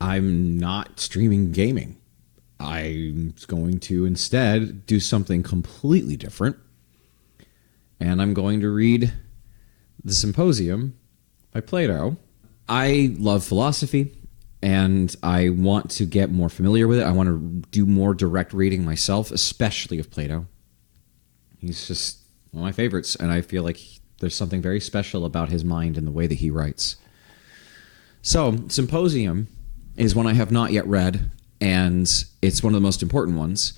I'm not streaming gaming. I'm going to instead do something completely different. And I'm going to read the Symposium by Plato. I love philosophy and I want to get more familiar with it. I want to do more direct reading myself, especially of Plato. He's just one of my favorites, and I feel like there's something very special about his mind and the way that he writes. So, Symposium is one I have not yet read, and it's one of the most important ones.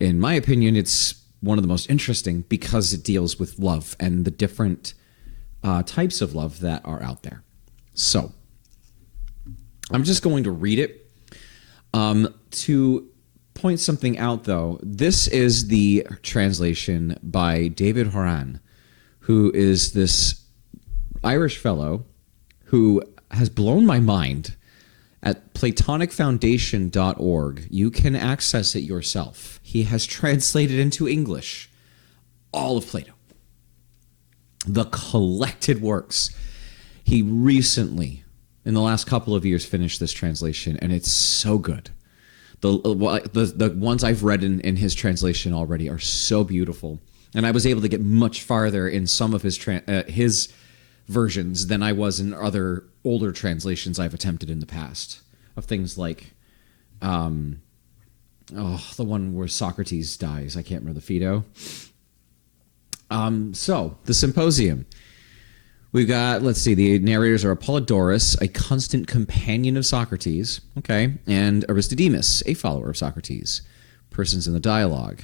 In my opinion, it's one of the most interesting because it deals with love and the different types of love that are out there. So, I'm just going to read it. To point something out, though, this is the translation by David Horan, who is this Irish fellow who has blown my mind. At platonicfoundation.org, you can access it yourself. He has translated into English all of Plato, the collected works. He recently, in the last couple of years, finished this translation, and it's so good. The ones I've read in his translation already are so beautiful, and I was able to get much farther in some of his versions than I was in other older translations I've attempted in the past of things like the one where Socrates dies. I can't remember the Phaedo. So the Symposium. We've got, let's see, the narrators are Apollodorus, a constant companion of Socrates, okay, and Aristodemus, a follower of Socrates. Persons in the dialogue.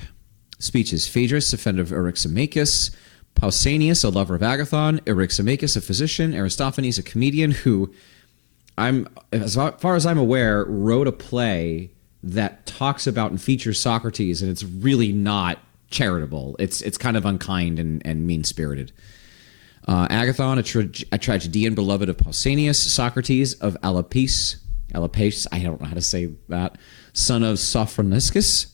Speeches: Phaedrus, a friend of Eryximachus; Pausanias, a lover of Agathon; Eryximachus, a physician; Aristophanes, a comedian who, as far as I'm aware, wrote a play that talks about and features Socrates, and it's really not charitable. It's kind of unkind and mean-spirited. Agathon, a tragedian beloved of Pausanias; Socrates of Alapis, I don't know how to say that, son of Sophroniscus;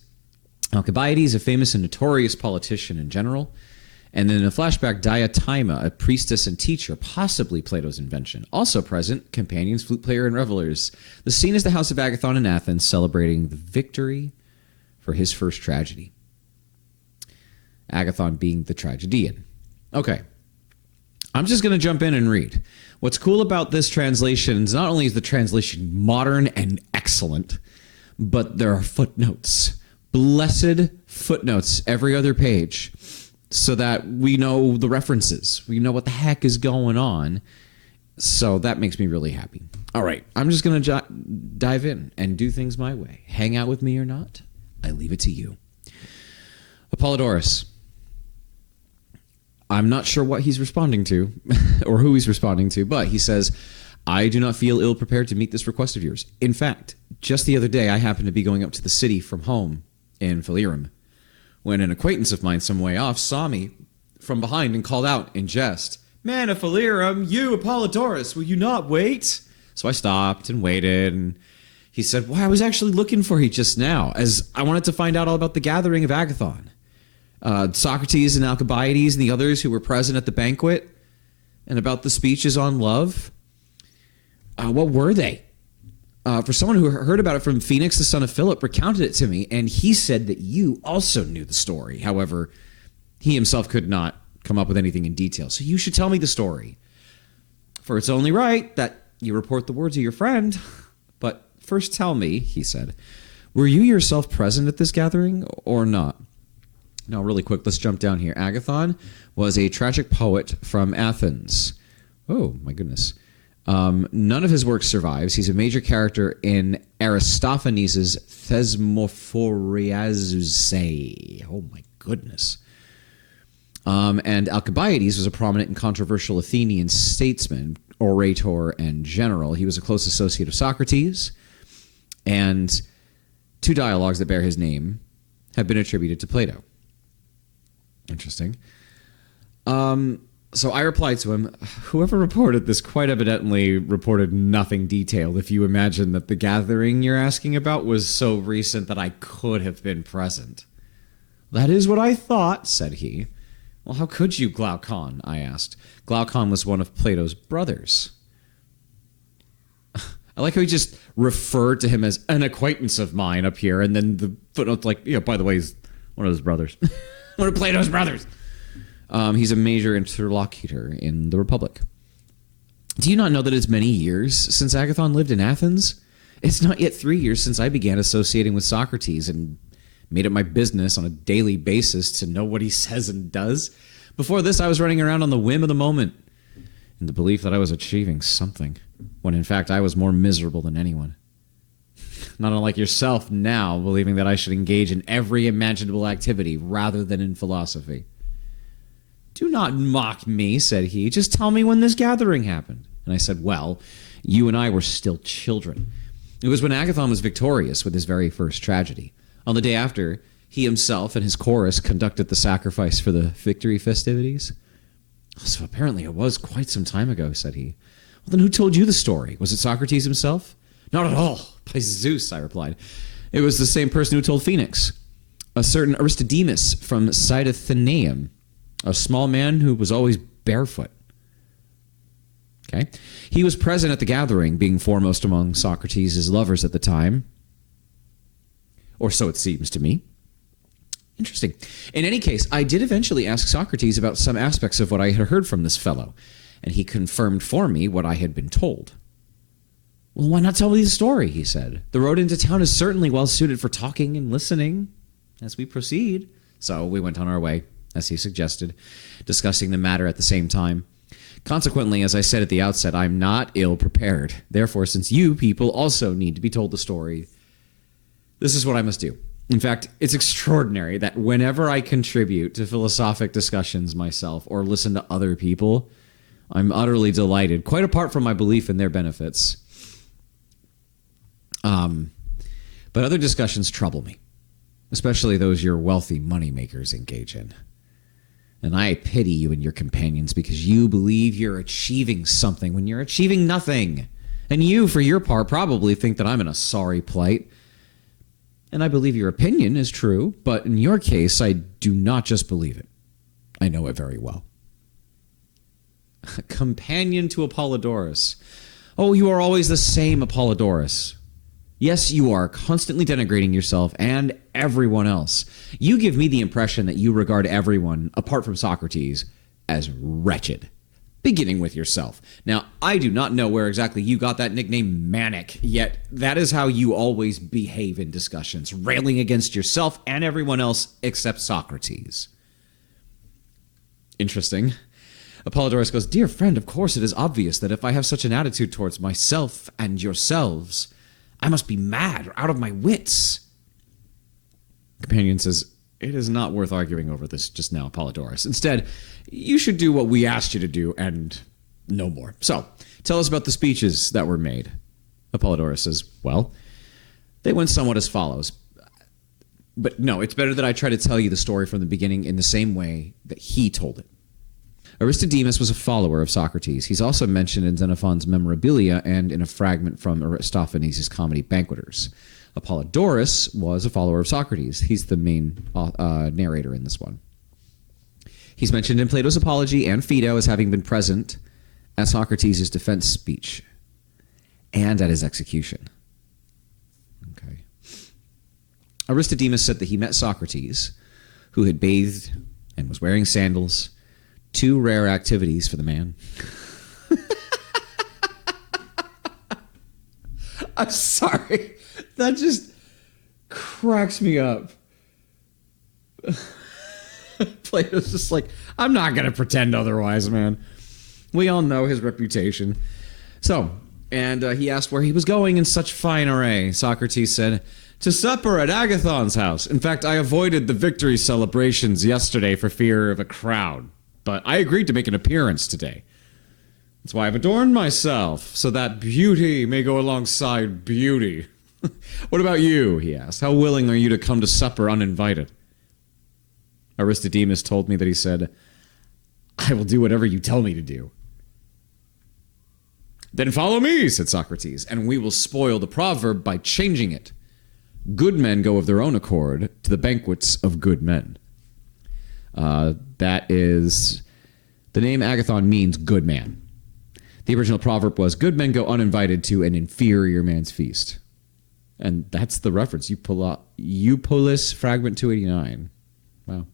Alcibiades, a famous and notorious politician and general. And then in a flashback, Diotima, a priestess and teacher, possibly Plato's invention. Also present, companions, flute player, and revelers. The scene is the house of Agathon in Athens, celebrating the victory for his first tragedy. Agathon being the tragedian. Okay. I'm just going to jump in and read. What's cool about this translation is not only is the translation modern and excellent, but there are footnotes. Blessed footnotes every other page, so that we know the references. We know what the heck is going on. So that makes me really happy. All right, I'm just going to dive in and do things my way. Hang out with me or not, I leave it to you. Apollodorus. I'm not sure what he's responding to or who he's responding to, but he says, I do not feel ill-prepared to meet this request of yours. In fact, just the other day, I happened to be going up to the city from home in Phalerum, when an acquaintance of mine some way off saw me from behind and called out in jest, Man of Phalerum, you Apollodorus, will you not wait? So I stopped and waited, and he said, well, I was actually looking for you just now, as I wanted to find out all about the gathering of Agathon. Socrates and Alcibiades and the others who were present at the banquet, and about the speeches on love. What were they? For someone who heard about it from Phoenix, the son of Philip, recounted it to me, and he said that you also knew the story. However, he himself could not come up with anything in detail. So you should tell me the story. For it's only right that you report the words of your friend. But first tell me, he said, were you yourself present at this gathering or not? Now, really quick, let's jump down here. Agathon was a tragic poet from Athens. Oh, my goodness. None of his work survives. He's a major character in Aristophanes' Thesmophoriazusae. Oh, my goodness. And Alcibiades was a prominent and controversial Athenian statesman, orator, and general. He was a close associate of Socrates, and two dialogues that bear his name have been attributed to Plato. Interesting. So I replied to him, whoever reported this quite evidently reported nothing detailed if you imagine that the gathering you're asking about was so recent that I could have been present. That is what I thought, said he. Well, how could you, Glaucon? I asked. Glaucon was one of Plato's brothers. I like how he just referred to him as an acquaintance of mine up here, and then the footnote, like, by the way, he's one of his brothers. One of Plato's brothers. He's a major interlocutor in the Republic. Do you not know that it's many years since Agathon lived in Athens? It's not yet 3 years since I began associating with Socrates and made it my business on a daily basis to know what he says and does. Before this, I was running around on the whim of the moment in the belief that I was achieving something, when in fact I was more miserable than anyone. Not unlike yourself now, believing that I should engage in every imaginable activity rather than in philosophy. Do not mock me, said he. Just tell me when this gathering happened. And I said, well, you and I were still children. It was when Agathon was victorious with his very first tragedy. On the day after, he himself and his chorus conducted the sacrifice for the victory festivities. So apparently it was quite some time ago, said he. Well, then who told you the story? Was it Socrates himself? Not at all. By Zeus, I replied. It was the same person who told Phoenix, a certain Aristodemus from Cydothenaeum, a small man who was always barefoot. Okay. He was present at the gathering, being foremost among Socrates' lovers at the time. Or so it seems to me. Interesting. In any case, I did eventually ask Socrates about some aspects of what I had heard from this fellow, and he confirmed for me what I had been told. Well, why not tell me the story, he said. The road into town is certainly well suited for talking and listening as we proceed. So we went on our way, as he suggested, discussing the matter at the same time. Consequently, as I said at the outset, I'm not ill prepared. Therefore, since you people also need to be told the story, this is what I must do. In fact, it's extraordinary that whenever I contribute to philosophic discussions myself or listen to other people, I'm utterly delighted, quite apart from my belief in their benefits. But other discussions trouble me, especially those your wealthy moneymakers engage in. And I pity you and your companions because you believe you're achieving something when you're achieving nothing. And you, for your part, probably think that I'm in a sorry plight. And I believe your opinion is true, but in your case, I do not just believe it. I know it very well. Companion to Apollodorus. Oh, you are always the same, Apollodorus. Yes, you are constantly denigrating yourself and everyone else. You give me the impression that you regard everyone, apart from Socrates, as wretched, beginning with yourself. Now, I do not know where exactly you got that nickname Manic, yet that is how you always behave in discussions, railing against yourself and everyone else except Socrates. Interesting. Apollodorus goes, Dear friend, of course it is obvious that if I have such an attitude towards myself and yourselves, I must be mad or out of my wits. Companion says, It is not worth arguing over this just now, Apollodorus. Instead, you should do what we asked you to do and no more. So, tell us about the speeches that were made. Apollodorus says, Well, they went somewhat as follows. But no, it's better that I try to tell you the story from the beginning in the same way that he told it. Aristodemus was a follower of Socrates. He's also mentioned in Xenophon's Memorabilia and in a fragment from Aristophanes' Comedy Banqueters. Apollodorus was a follower of Socrates. He's the main narrator in this one. He's mentioned in Plato's Apology and Phaedo as having been present at Socrates' defense speech and at his execution. Okay. Aristodemus said that he met Socrates, who had bathed and was wearing sandals, two rare activities for the man. I'm sorry. That just cracks me up. Plato's just like, I'm not going to pretend otherwise, man. We all know his reputation. So, and he asked where he was going in such fine array. Socrates said, to supper at Agathon's house. In fact, I avoided the victory celebrations yesterday for fear of a crowd. But I agreed to make an appearance today. That's why I've adorned myself, so that beauty may go alongside beauty. What about you, he asked. How willing are you to come to supper uninvited? Aristodemus told me that he said, I will do whatever you tell me to do. Then follow me, said Socrates, and we will spoil the proverb by changing it. Good men go of their own accord to the banquets of good men. That is, the name Agathon means good man. The original proverb was, good men go uninvited to an inferior man's feast. And that's the reference. Eupolis fragment 289. Wow.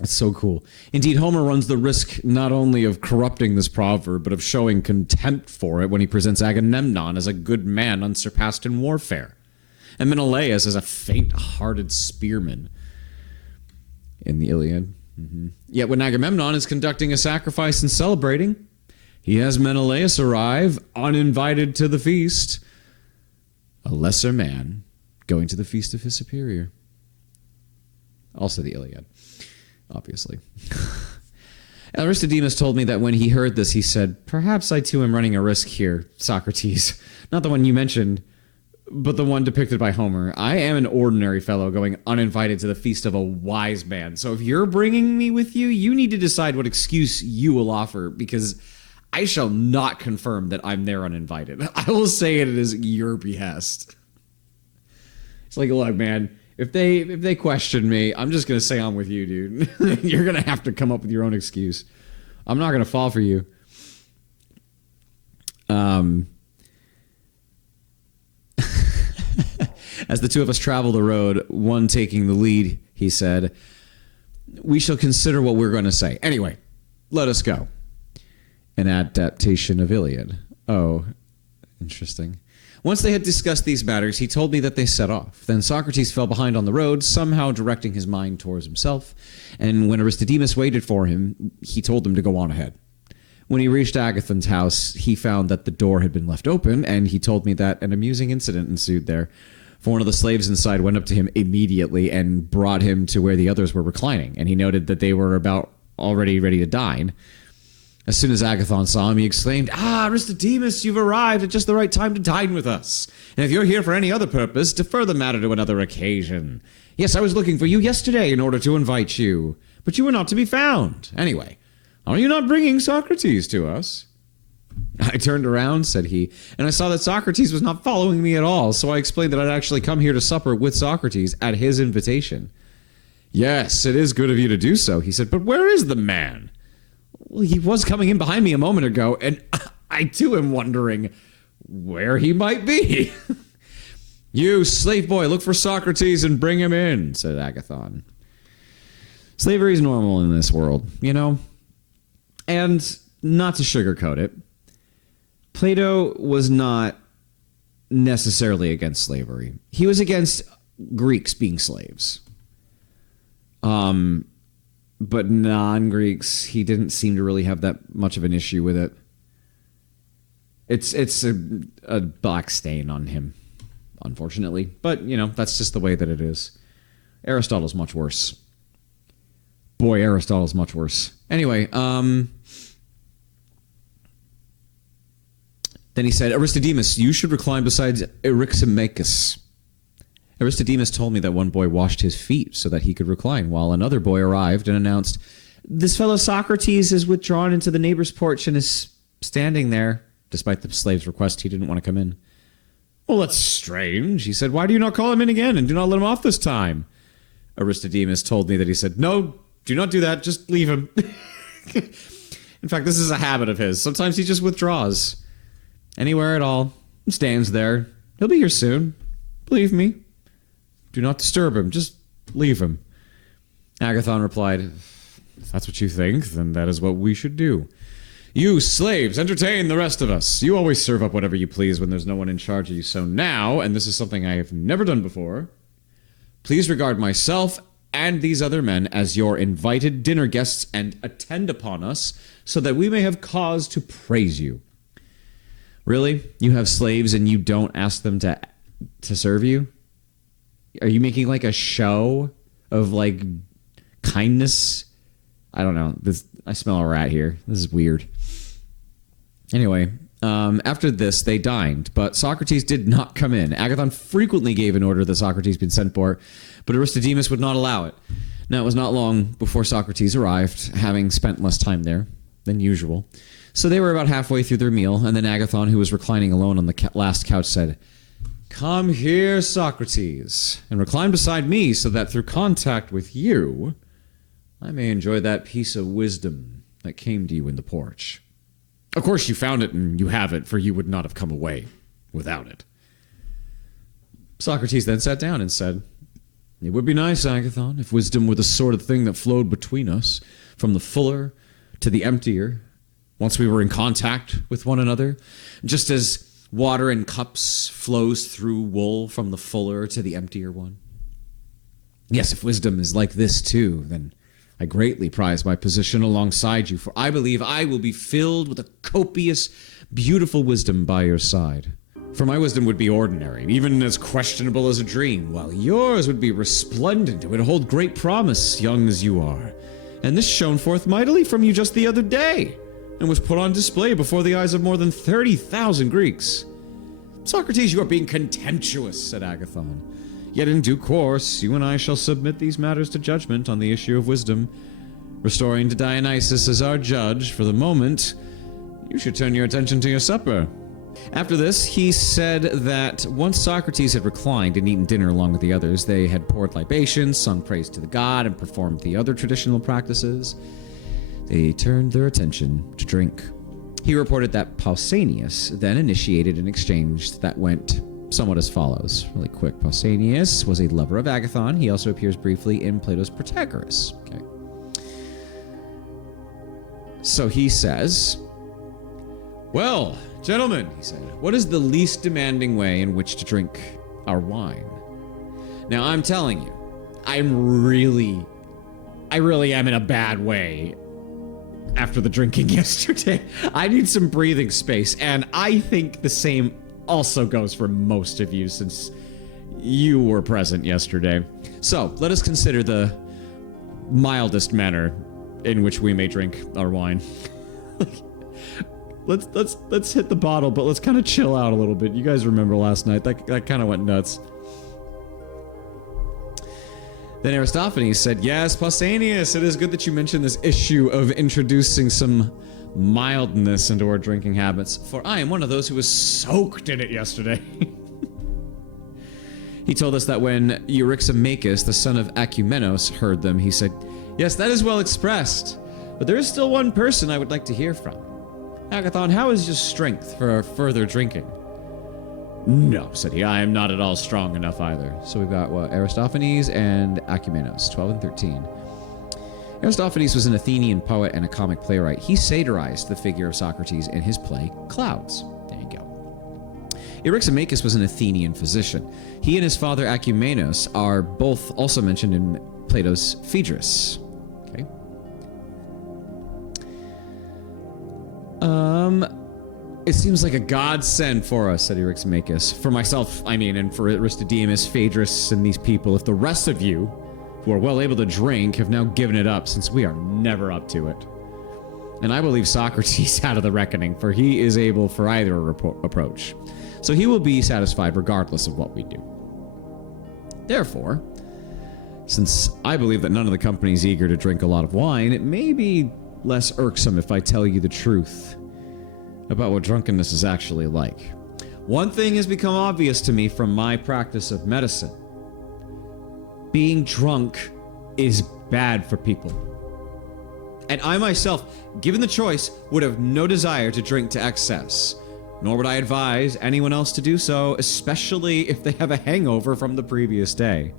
That's so cool. Indeed, Homer runs the risk not only of corrupting this proverb, but of showing contempt for it when he presents Agamemnon as a good man unsurpassed in warfare, and Menelaus as a faint-hearted spearman in the Iliad. Yet when Agamemnon is conducting a sacrifice and celebrating, he has Menelaus arrive uninvited to the feast, a lesser man going to the feast of his superior. Also the Iliad, obviously. Aristodemus told me that when he heard this, he said, perhaps I too am running a risk here, Socrates. Not the one you mentioned, but the one depicted by Homer. I am an ordinary fellow going uninvited to the feast of a wise man. So if you're bringing me with you, you need to decide what excuse you will offer, because I shall not confirm that I'm there uninvited. I will say it is your behest. It's like, look, man, if they question me, I'm just going to say I'm with you, dude. You're going to have to come up with your own excuse. I'm not going to fall for you. As the two of us travel the road, one taking the lead, he said, we shall consider what we're going to say. Anyway, let us go. An adaptation of Iliad. Oh, interesting. Once they had discussed these matters, he told me that they set off. Then Socrates fell behind on the road, somehow directing his mind towards himself. And when Aristodemus waited for him, he told him to go on ahead. When he reached Agathon's house, he found that the door had been left open, and he told me that an amusing incident ensued there. For one of the slaves inside went up to him immediately and brought him to where the others were reclining, and he noted that they were about already ready to dine. As soon as Agathon saw him, he exclaimed, Aristodemus, you've arrived at just the right time to dine with us. And if you're here for any other purpose, defer the matter to another occasion. Yes, I was looking for you yesterday in order to invite you, but you were not to be found. Anyway, are you not bringing Socrates to us? I turned around, said he, and I saw that Socrates was not following me at all, so I explained that I'd actually come here to supper with Socrates at his invitation. Yes, it is good of you to do so, he said, but where is the man? Well, he was coming in behind me a moment ago, and I too am wondering where he might be. You, slave boy, look for Socrates and bring him in, said Agathon. Slavery is normal in this world, you know? And not to sugarcoat it, Plato was not necessarily against slavery. He was against Greeks being slaves. But non-Greeks, he didn't seem to really have that much of an issue with it. It's a black stain on him, unfortunately. But, you know, that's just the way that it is. Aristotle's much worse. Boy, Aristotle's much worse. Anyway, then he said, Aristodemus, you should recline beside Eryximachus. Aristodemus told me that one boy washed his feet so that he could recline, while another boy arrived and announced, this fellow Socrates is withdrawn into the neighbor's porch and is standing there. Despite the slave's request, he didn't want to come in. Well, that's strange, he said. Why do you not call him in again and do not let him off this time? Aristodemus told me that he said, no, do not do that. Just leave him. In fact, this is a habit of his. Sometimes he just withdraws. Anywhere at all. Stands there. He'll be here soon. Believe me. Do not disturb him. Just leave him. Agathon replied, if that's what you think, then that is what we should do. You slaves, entertain the rest of us. You always serve up whatever you please when there's no one in charge of you. So now, and this is something I have never done before, please regard myself and these other men as your invited dinner guests and attend upon us so that we may have cause to praise you. Really? You have slaves and you don't ask them to serve you? Are you making like a show of like kindness? I don't know. I smell a rat here. This is weird. Anyway, after this, they dined, but Socrates did not come in. Agathon frequently gave an order that Socrates be sent for, but Aristodemus would not allow it. Now, it was not long before Socrates arrived, having spent less time there than usual. So they were about halfway through their meal, and then Agathon, who was reclining alone on the last couch, said, come here, Socrates, and recline beside me so that through contact with you, I may enjoy that piece of wisdom that came to you in the porch. Of course you found it and you have it, for you would not have come away without it. Socrates then sat down and said, "It would be nice, Agathon, if wisdom were the sort of thing that flowed between us, from the fuller to the emptier, once we were in contact with one another, just as water in cups flows through wool from the fuller to the emptier one. Yes, if wisdom is like this too, then I greatly prize my position alongside you, for I believe I will be filled with a copious, beautiful wisdom by your side. For my wisdom would be ordinary, even as questionable as a dream, while yours would be resplendent and would hold great promise, young as you are. And this shone forth mightily from you just the other day, and was put on display before the eyes of more than 30,000 Greeks." "Socrates, you are being contemptuous," said Agathon. "Yet in due course, you and I shall submit these matters to judgment on the issue of wisdom, restoring to Dionysus as our judge. For the moment, you should turn your attention to your supper." After this, he said that once Socrates had reclined and eaten dinner along with the others, they had poured libations, sung praise to the god, and performed the other traditional practices. They turned their attention to drink. He reported that Pausanias then initiated an exchange that went somewhat as follows. Really quick, Pausanias was a lover of Agathon. He also appears briefly in Plato's Protagoras. Okay. So he says, "Well, gentlemen," he said, "what is the least demanding way in which to drink our wine?" Now, I'm telling you, I really am in a bad way after the drinking yesterday. I need some breathing space, and I think the same also goes for most of you, since you were present yesterday. So, let us consider the mildest manner in which we may drink our wine. Let's hit the bottle, but let's kind of chill out a little bit. You guys remember last night, that kind of went nuts. Then Aristophanes said, "Yes, Pausanias, it is good that you mentioned this issue of introducing some mildness into our drinking habits, for I am one of those who was soaked in it yesterday." He told us that when Euryximachus, the son of Acumenos, heard them, he said, "Yes, that is well expressed, but there is still one person I would like to hear from. Agathon, how is your strength for further drinking?" "No," said he, "I am not at all strong enough either." So we've got, Aristophanes and Acumenos, 12 and 13. Aristophanes was an Athenian poet and a comic playwright. He satirized the figure of Socrates in his play, Clouds. There you go. Euryximachus was an Athenian physician. He and his father Acumenos are both also mentioned in Plato's Phaedrus. Okay. It seems like a godsend for us, said Euryximachus. For myself, and for Aristodemus, Phaedrus, and these people, if the rest of you, who are well able to drink, have now given it up, since we are never up to it. And I will leave Socrates out of the reckoning, for he is able for either approach. So he will be satisfied regardless of what we do. Therefore, since I believe that none of the company is eager to drink a lot of wine, it may be less irksome if I tell you the truth about what drunkenness is actually like. One thing has become obvious to me from my practice of medicine. Being drunk is bad for people. And I myself, given the choice, would have no desire to drink to excess. Nor would I advise anyone else to do so, especially if they have a hangover from the previous day.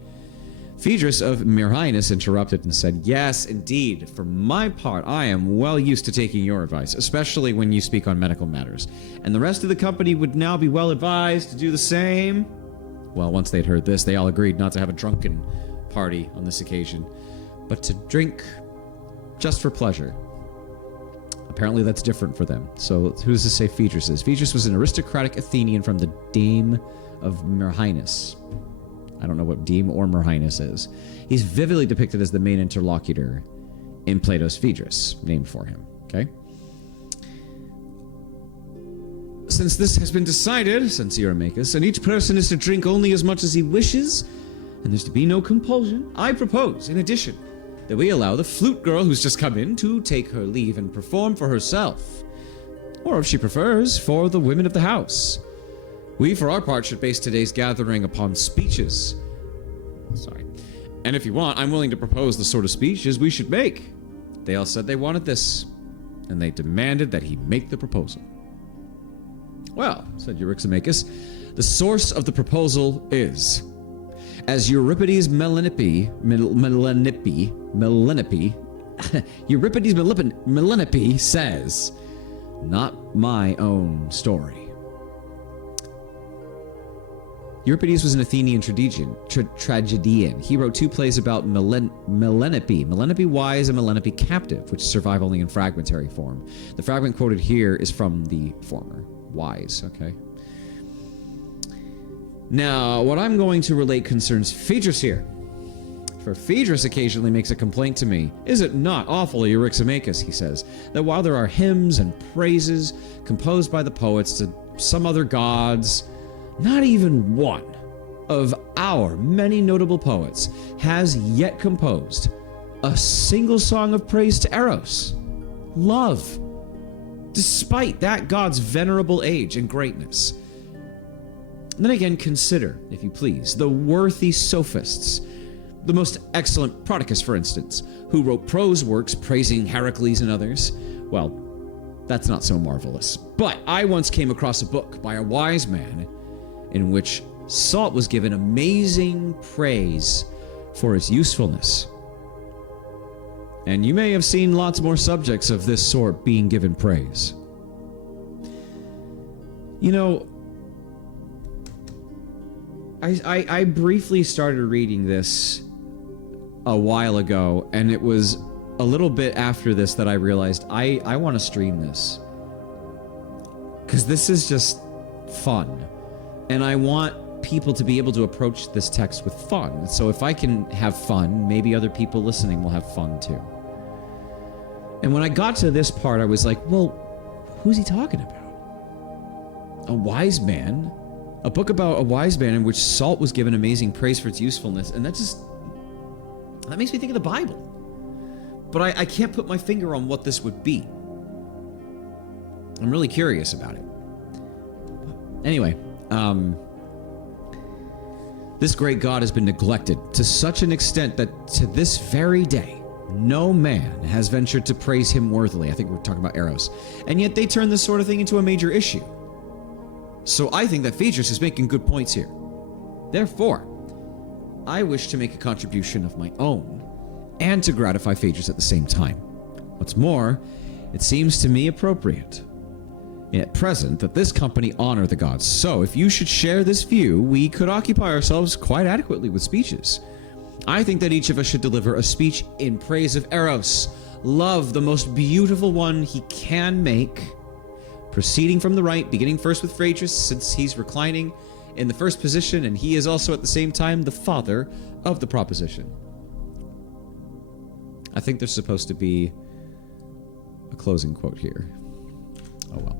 Phaedrus of Myrrhinus interrupted and said, yes, indeed. For my part, I am well used to taking your advice, especially when you speak on medical matters. And the rest of the company would now be well advised to do the same. Well, once they'd heard this, they all agreed not to have a drunken party on this occasion, but to drink just for pleasure. Apparently that's different for them. So who does this say Phaedrus is? Phaedrus was an aristocratic Athenian from the Deme of Myrrhinus. I don't know what Deme or Myrrhinus is. He's vividly depicted as the main interlocutor in Plato's Phaedrus, named for him. Okay? Since this has been decided, said Eurymachus, and each person is to drink only as much as he wishes, and there's to be no compulsion, I propose, in addition, that we allow the flute girl who's just come in to take her leave and perform for herself. Or, if she prefers, for the women of the house. We, for our part, should base today's gathering upon speeches. And if you want, I'm willing to propose the sort of speeches we should make. They all said they wanted this. and they demanded that he make the proposal. Well, said Eryximachus, the source of the proposal is, as Euripides Melanippe says, not my own story. Euripides was an Athenian tragedian. He wrote 2 plays about Melanippe wise and Melanippe captive, which survive only in fragmentary form. The fragment quoted here is from the former, wise, okay? Now, what I'm going to relate concerns Phaedrus here. For Phaedrus occasionally makes a complaint to me. Is it not awful, Eryximachus, he says, that while there are hymns and praises composed by the poets to some other gods, not even one of our many notable poets has yet composed a single song of praise to Eros, love, despite that god's venerable age and greatness. And then again, consider, if you please, the worthy sophists, the most excellent Prodicus, for instance, who wrote prose works praising Heracles and others. Well, that's not so marvelous. But I once came across a book by a wise man in which salt was given amazing praise for its usefulness. And you may have seen lots more subjects of this sort being given praise. You know, I briefly started reading this a while ago, and it was a little bit after this that I realized I want to stream this. Because this is just fun. And I want people to be able to approach this text with fun. So if I can have fun, maybe other people listening will have fun too. And when I got to this part, I was like, well, who's he talking about? A wise man? A book about a wise man in which salt was given amazing praise for its usefulness. And that makes me think of the Bible. But I can't put my finger on what this would be. I'm really curious about it. Anyway, this great god has been neglected to such an extent that to this very day, no man has ventured to praise him worthily. I think we're talking about Eros. And yet they turn this sort of thing into a major issue. So I think that Phaedrus is making good points here. Therefore, I wish to make a contribution of my own and to gratify Phaedrus at the same time. What's more, it seems to me appropriate at present that this company honor the gods. So if you should share this view, we could occupy ourselves quite adequately with speeches. I think that each of us should deliver a speech in praise of Eros, love, the most beautiful one he can make, proceeding from the right, beginning first with Phaedrus, since he's reclining in the first position, and he is also at the same time the father of the proposition. I think there's supposed to be a closing quote here. Oh well.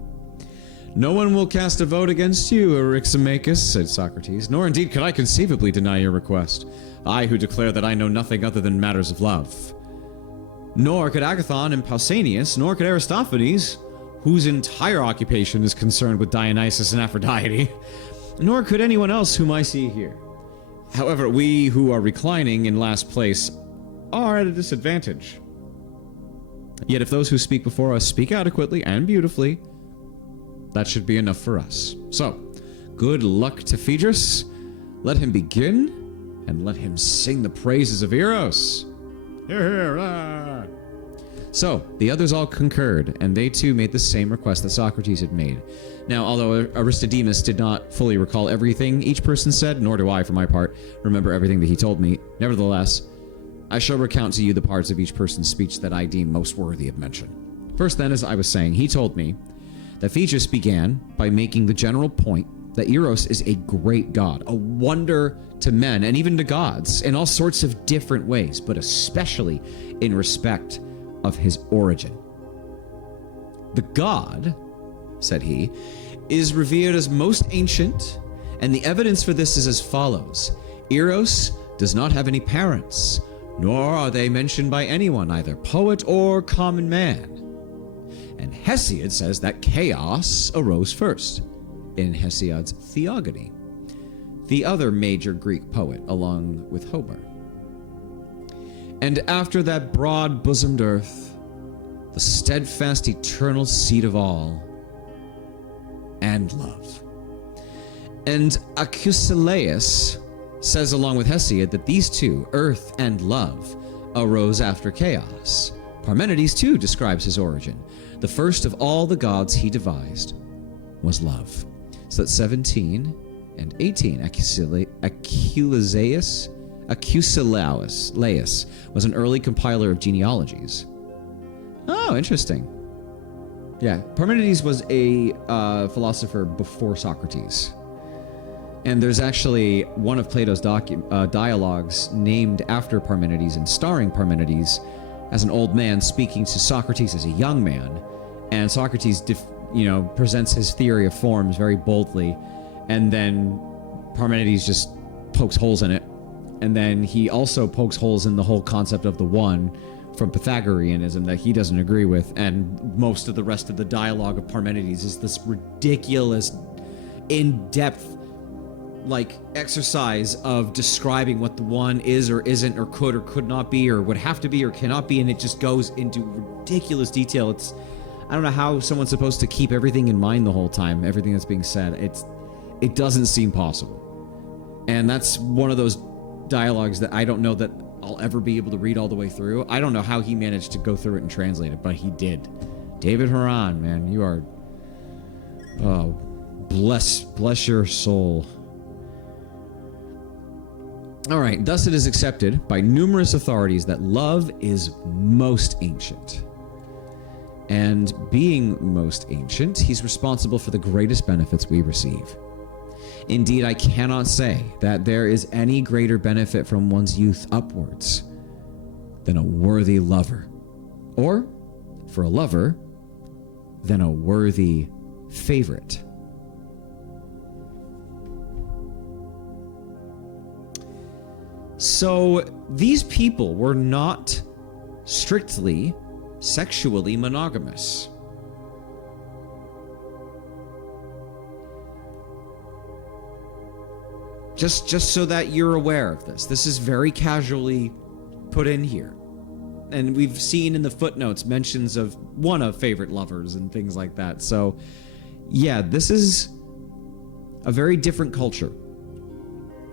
No one will cast a vote against you, Eryximachus, said Socrates, nor indeed could I conceivably deny your request. I who declare that I know nothing other than matters of love. Nor could Agathon and Pausanias, nor could Aristophanes, whose entire occupation is concerned with Dionysus and Aphrodite, nor could anyone else whom I see here. However, we who are reclining in last place are at a disadvantage. Yet if those who speak before us speak adequately and beautifully, that should be enough for us. So, good luck to Phaedrus. Let him begin, and let him sing the praises of Eros. Hear, hear, ah. So, the others all concurred, and they too made the same request that Socrates had made. Now, although Aristodemus did not fully recall everything each person said, nor do I, for my part, remember everything that he told me, nevertheless, I shall recount to you the parts of each person's speech that I deem most worthy of mention. First then, as I was saying, he told me that Phaedrus began by making the general point that Eros is a great god, a wonder to men and even to gods in all sorts of different ways, but especially in respect of his origin. The god, said he, is revered as most ancient, and the evidence for this is as follows. Eros does not have any parents, nor are they mentioned by anyone, either poet or common man. And Hesiod says that chaos arose first, in Hesiod's Theogony, the other major Greek poet, along with Homer. And after that broad-bosomed earth, the steadfast eternal seed of all, and love. And Acusilaus says, along with Hesiod, that these two, earth and love, arose after chaos. Parmenides too describes his origin. The first of all the gods he devised was love. So that's 17 and 18. Acusilaus was an early compiler of genealogies. Oh, interesting. Yeah, Parmenides was a philosopher before Socrates. And there's actually one of Plato's dialogues named after Parmenides and starring Parmenides as an old man speaking to Socrates as a young man. And Socrates, presents his theory of forms very boldly. And then Parmenides just pokes holes in it. And then he also pokes holes in the whole concept of the one from Pythagoreanism that he doesn't agree with. And most of the rest of the dialogue of Parmenides is this ridiculous, in-depth, exercise of describing what the one is or isn't or could not be or would have to be or cannot be, and it just goes into ridiculous detail. I don't know how someone's supposed to keep everything in mind the whole time, everything that's being said. It doesn't seem possible. And that's one of those dialogues that I don't know that I'll ever be able to read all the way through. I don't know how he managed to go through it and translate it, but he did. David Horan, man, you are... Oh, bless your soul. All right, thus it is accepted by numerous authorities that love is most ancient. And being most ancient, he's responsible for the greatest benefits we receive. Indeed, I cannot say that there is any greater benefit from one's youth upwards than a worthy lover, or, for a lover, than a worthy favorite. So these people were not strictly sexually monogamous. Just so that you're aware of this. This is very casually put in here. And we've seen in the footnotes mentions of one of favorite lovers and things like that. So, yeah, this is a very different culture.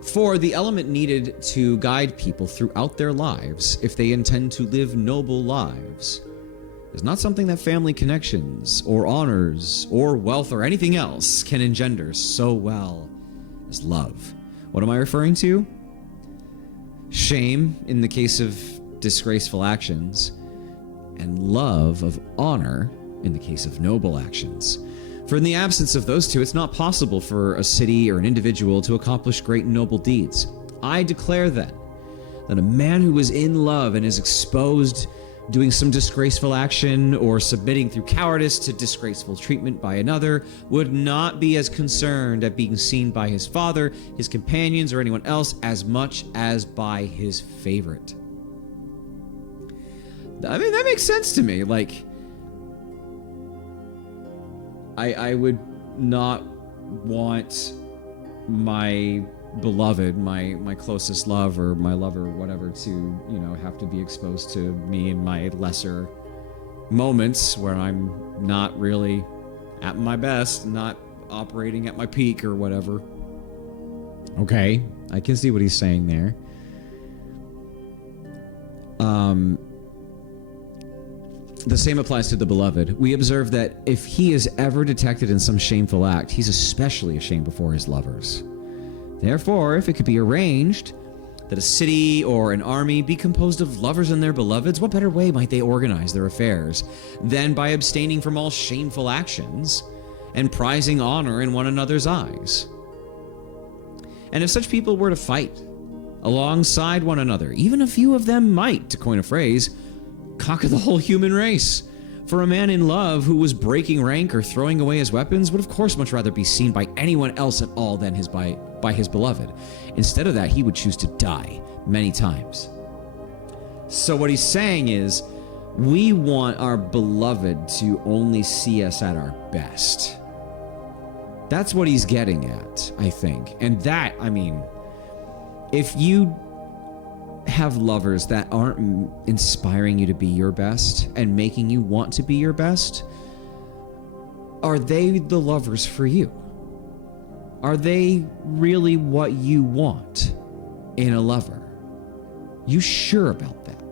For the element needed to guide people throughout their lives, if they intend to live noble lives, is not something that family connections, or honors, or wealth, or anything else can engender so well as love. What am I referring to? Shame in the case of disgraceful actions, and love of honor in the case of noble actions. For in the absence of those two, it's not possible for a city or an individual to accomplish great and noble deeds. I declare then that a man who is in love and is exposed doing some disgraceful action or submitting through cowardice to disgraceful treatment by another would not be as concerned at being seen by his father, his companions, or anyone else as much as by his favorite. I mean, that makes sense to me. I would not want my beloved, my closest love, or my lover, whatever, to, have to be exposed to me in my lesser moments where I'm not really at my best, not operating at my peak or whatever. Okay, I can see what he's saying there. The same applies to the beloved. We observe that if he is ever detected in some shameful act, he's especially ashamed before his lovers. Therefore, if it could be arranged that a city or an army be composed of lovers and their beloveds, what better way might they organize their affairs than by abstaining from all shameful actions and prizing honor in one another's eyes? And if such people were to fight alongside one another, even a few of them might, to coin a phrase, conquer the whole human race. For a man in love who was breaking rank or throwing away his weapons would of course much rather be seen by anyone else at all than by his beloved. Instead of that, he would choose to die many times. So what he's saying is, we want our beloved to only see us at our best. That's what he's getting at, I think. And that, if you have lovers that aren't inspiring you to be your best and making you want to be your best, are they the lovers for you? Are they really what you want in a lover? You sure about that?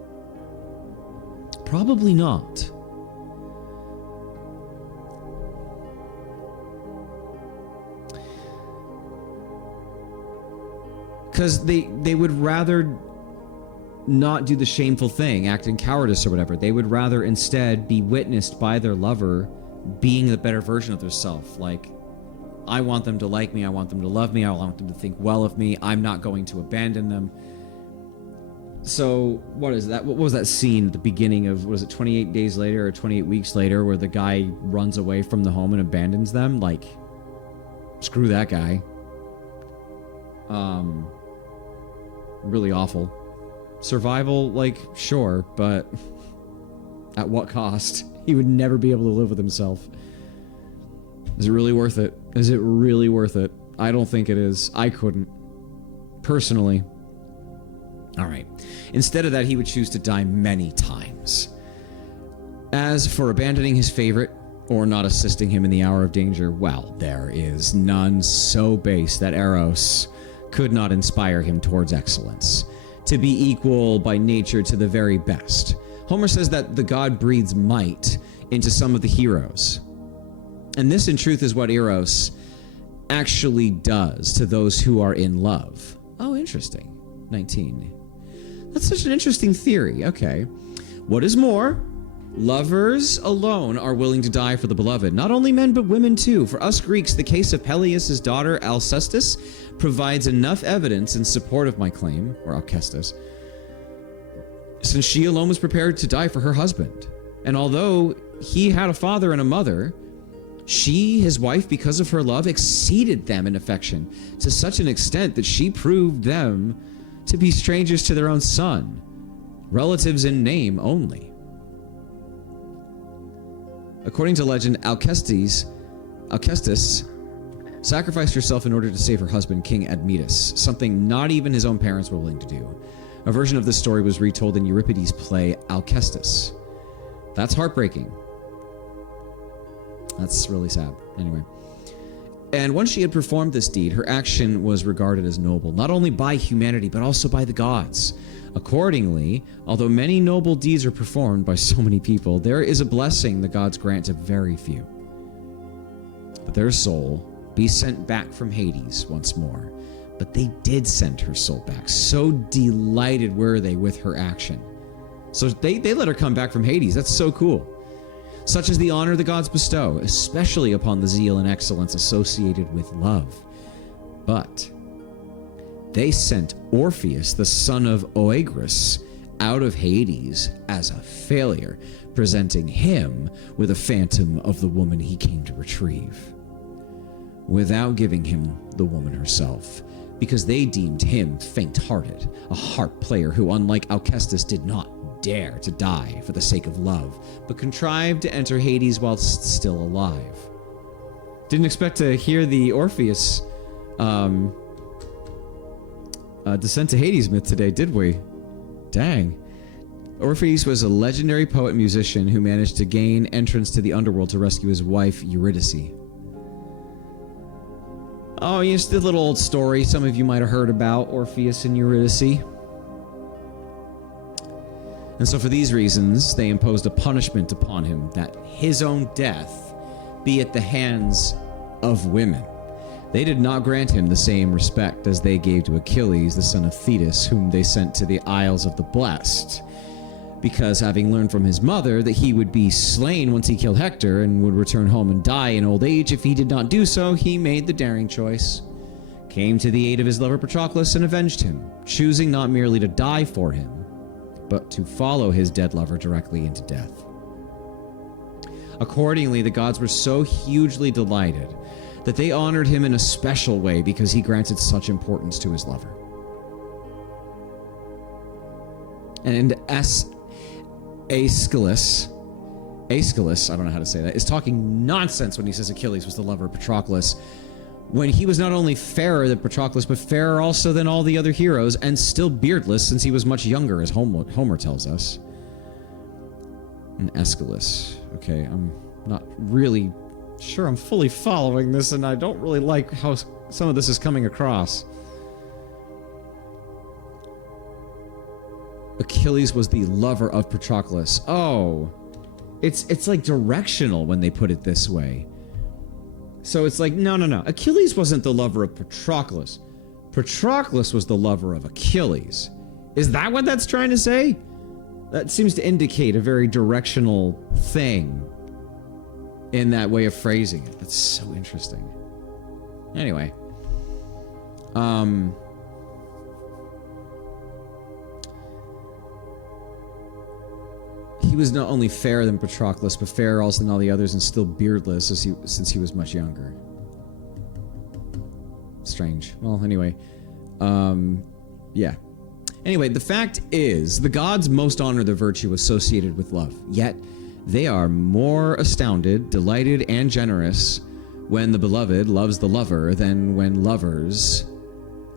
Probably not. Because they would rather not do the shameful thing, act in cowardice or whatever. They would rather instead be witnessed by their lover being the better version of themselves. Like, I want them to like me, I want them to love me, I want them to think well of me, I'm not going to abandon them. So, what is that? What was that scene at the beginning of, was it 28 days later or 28 weeks later, where the guy runs away from the home and abandons them? Like, screw that guy. Really awful. Survival, like, sure, but at what cost? He would never be able to live with himself. Is it really worth it? Is it really worth it? I don't think it is. I couldn't. Personally. All right. Instead of that, he would choose to die many times. As for abandoning his favorite or not assisting him in the hour of danger, well, there is none so base that Eros could not inspire him towards excellence, to be equal by nature to the very best. Homer says that the god breathes might into some of the heroes. And this, in truth, is what Eros actually does to those who are in love. Oh, interesting. 19. That's such an interesting theory. Okay. What is more, lovers alone are willing to die for the beloved. Not only men, but women too. For us Greeks, the case of Peleus' daughter Alcestis provides enough evidence in support of my claim, or Alcestis, since she alone was prepared to die for her husband. And although he had a father and a mother, she, his wife, because of her love, exceeded them in affection to such an extent that she proved them to be strangers to their own son, relatives in name only. According to legend, Alcestis sacrificed herself in order to save her husband, King Admetus, something not even his own parents were willing to do. A version of this story was retold in Euripides' play Alcestis. That's heartbreaking. That's really sad. Anyway. And once she had performed this deed, her action was regarded as noble, not only by humanity, but also by the gods. Accordingly, although many noble deeds are performed by so many people, there is a blessing the gods grant to very few. But their soul be sent back from Hades once more. But they did send her soul back. So delighted were they with her action. So they let her come back from Hades. That's so cool. Such is the honor the gods bestow, especially upon the zeal and excellence associated with love. But they sent Orpheus, the son of Oeagrus, out of Hades as a failure, presenting him with a phantom of the woman he came to retrieve, without giving him the woman herself, because they deemed him faint-hearted, a harp player who, unlike Alcestis, did not dare to die for the sake of love, but contrived to enter Hades whilst still alive. Didn't expect to hear the Orpheus descent to Hades myth today, did we? Dang. Orpheus was a legendary poet-musician who managed to gain entrance to the underworld to rescue his wife, Eurydice. Oh, it's the little old story some of you might have heard about, Orpheus and Eurydice. And so for these reasons, they imposed a punishment upon him, that his own death be at the hands of women. They did not grant him the same respect as they gave to Achilles, the son of Thetis, whom they sent to the Isles of the Blessed, because having learned from his mother that he would be slain once he killed Hector and would return home and die in old age if he did not do so, he made the daring choice, came to the aid of his lover Patroclus and avenged him, choosing not merely to die for him, but to follow his dead lover directly into death. Accordingly, the gods were so hugely delighted that they honored him in a special way because he granted such importance to his lover. And Aeschylus, I don't know how to say that, is talking nonsense when he says Achilles was the lover of Patroclus, when he was not only fairer than Patroclus, but fairer also than all the other heroes, and still beardless since he was much younger, as Homer tells us. And Aeschylus. Okay, I'm not really sure I'm fully following this, and I don't really like how some of this is coming across. Achilles was the lover of Patroclus. Oh, it's like directional when they put it this way. So it's like, no. Achilles wasn't the lover of Patroclus. Patroclus was the lover of Achilles. Is that what that's trying to say? That seems to indicate a very directional thing in that way of phrasing it. That's so interesting. Anyway. He was not only fairer than Patroclus, but fairer also than all the others, and still beardless since he was much younger. Strange. Well, anyway. Yeah. Anyway, the fact is, the gods most honor the virtue associated with love. Yet, they are more astounded, delighted, and generous when the beloved loves the lover than when lovers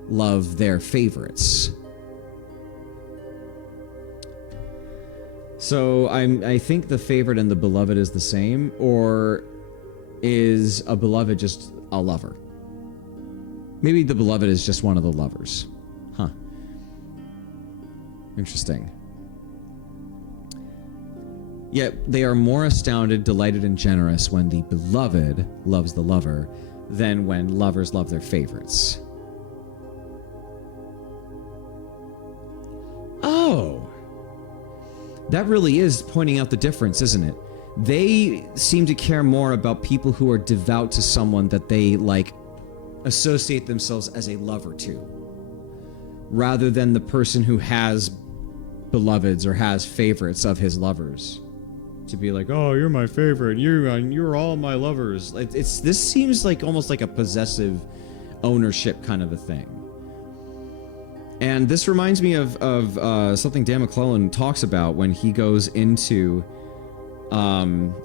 love their favorites. So I think the favorite and the beloved is the same, or is a beloved just a lover? Maybe the beloved is just one of the lovers. Huh. Interesting. Yet they are more astounded, delighted, and generous when the beloved loves the lover than when lovers love their favorites. Oh! That really is pointing out the difference, isn't it? They seem to care more about people who are devout to someone that they, like, associate themselves as a lover to, rather than the person who has beloveds or has favorites of his lovers. To be like, oh, you're my favorite, you're all my lovers. This seems like almost like a possessive ownership kind of a thing. And this reminds me of something Dan McClellan talks about when he goes into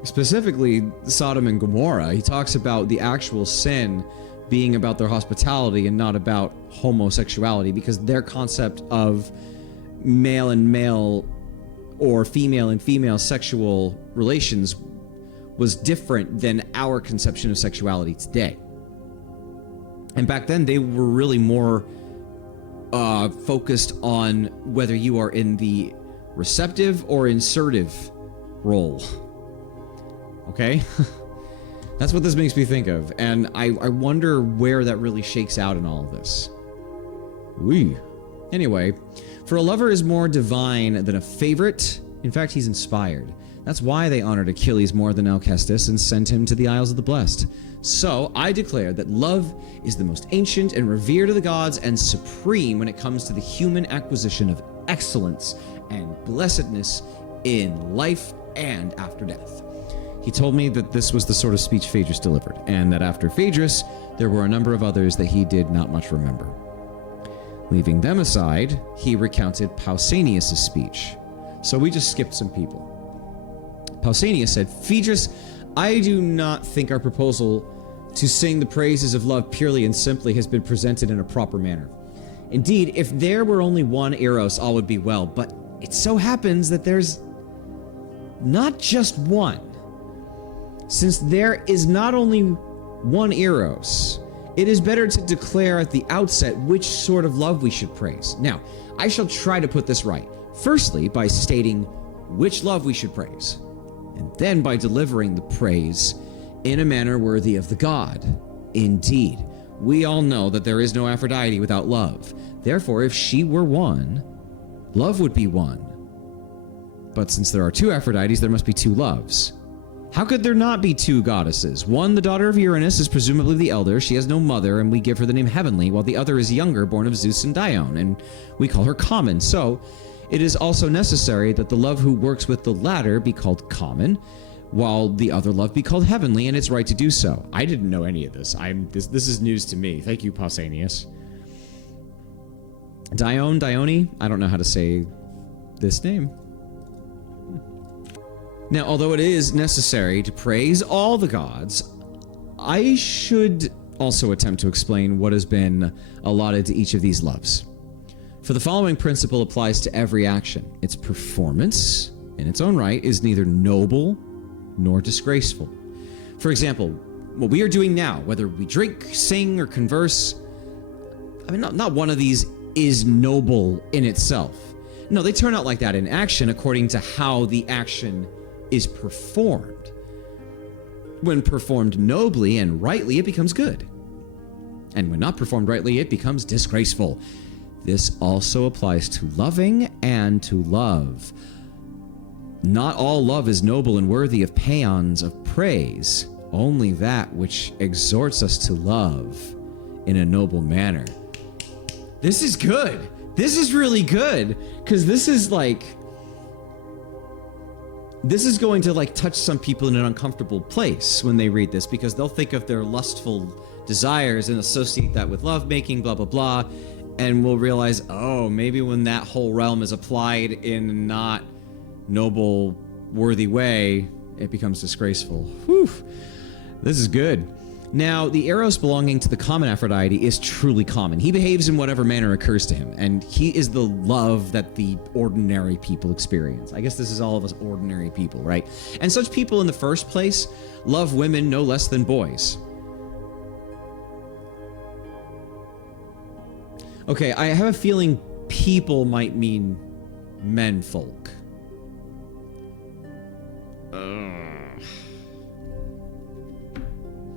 specifically Sodom and Gomorrah. He talks about the actual sin being about their hospitality and not about homosexuality, because their concept of male and male or female and female sexual relations was different than our conception of sexuality today. And back then they were really more focused on whether you are in the receptive or insertive role. Okay? That's what this makes me think of. And I wonder where that really shakes out in all of this. Wee. Anyway, for a lover is more divine than a favorite. In fact, he's inspired. That's why they honored Achilles more than Alcestis and sent him to the Isles of the Blessed. So I declare that love is the most ancient and revered of the gods and supreme when it comes to the human acquisition of excellence and blessedness in life and after death. He told me that this was the sort of speech Phaedrus delivered, and that after Phaedrus, there were a number of others that he did not much remember. Leaving them aside, he recounted Pausanias' speech. So we just skipped some people. Pausanias said, Phaedrus, I do not think our proposal to sing the praises of love purely and simply has been presented in a proper manner. Indeed, if there were only one Eros, all would be well, but it so happens that there's not just one. Since there is not only one Eros, it is better to declare at the outset which sort of love we should praise. Now, I shall try to put this right. Firstly, by stating which love we should praise, and then by delivering the praise in a manner worthy of the god. Indeed, we all know that there is no Aphrodite without love. Therefore, if she were one, love would be one. But since there are two Aphrodites, there must be two loves. How could there not be two goddesses? One, the daughter of Uranus, is presumably the elder. She has no mother, and we give her the name Heavenly, while the other is younger, born of Zeus and Dione, and we call her Common. So, it is also necessary that the love who works with the latter be called Common, while the other love be called Heavenly, and it's right to do so. I didn't know any of this. This is news to me. Thank you, Pausanias. Dione, I don't know how to say this name. Now, although it is necessary to praise all the gods, I should also attempt to explain what has been allotted to each of these loves. For the following principle applies to every action. Its performance, in its own right, is neither noble nor disgraceful. For example, what we are doing now, whether we drink, sing, or converse, I mean, not one of these is noble in itself. No, they turn out like that in action according to how the action is performed. When performed nobly and rightly, it becomes good. And when not performed rightly, it becomes disgraceful. This also applies to loving and to love. Not all love is noble and worthy of paeans of praise, only that which exhorts us to love in a noble manner. This is good. This is really good, because this is going to like touch some people in an uncomfortable place when they read this, because they'll think of their lustful desires and associate that with lovemaking, blah, blah, blah. And we'll realize, oh, maybe when that whole realm is applied in a not noble, worthy way, it becomes disgraceful. Whew. This is good. Now, the eros belonging to the common Aphrodite is truly common. He behaves in whatever manner occurs to him, and he is the love that the ordinary people experience. I guess this is all of us ordinary people, right? And such people in the first place love women no less than boys. Okay, I have a feeling people might mean menfolk.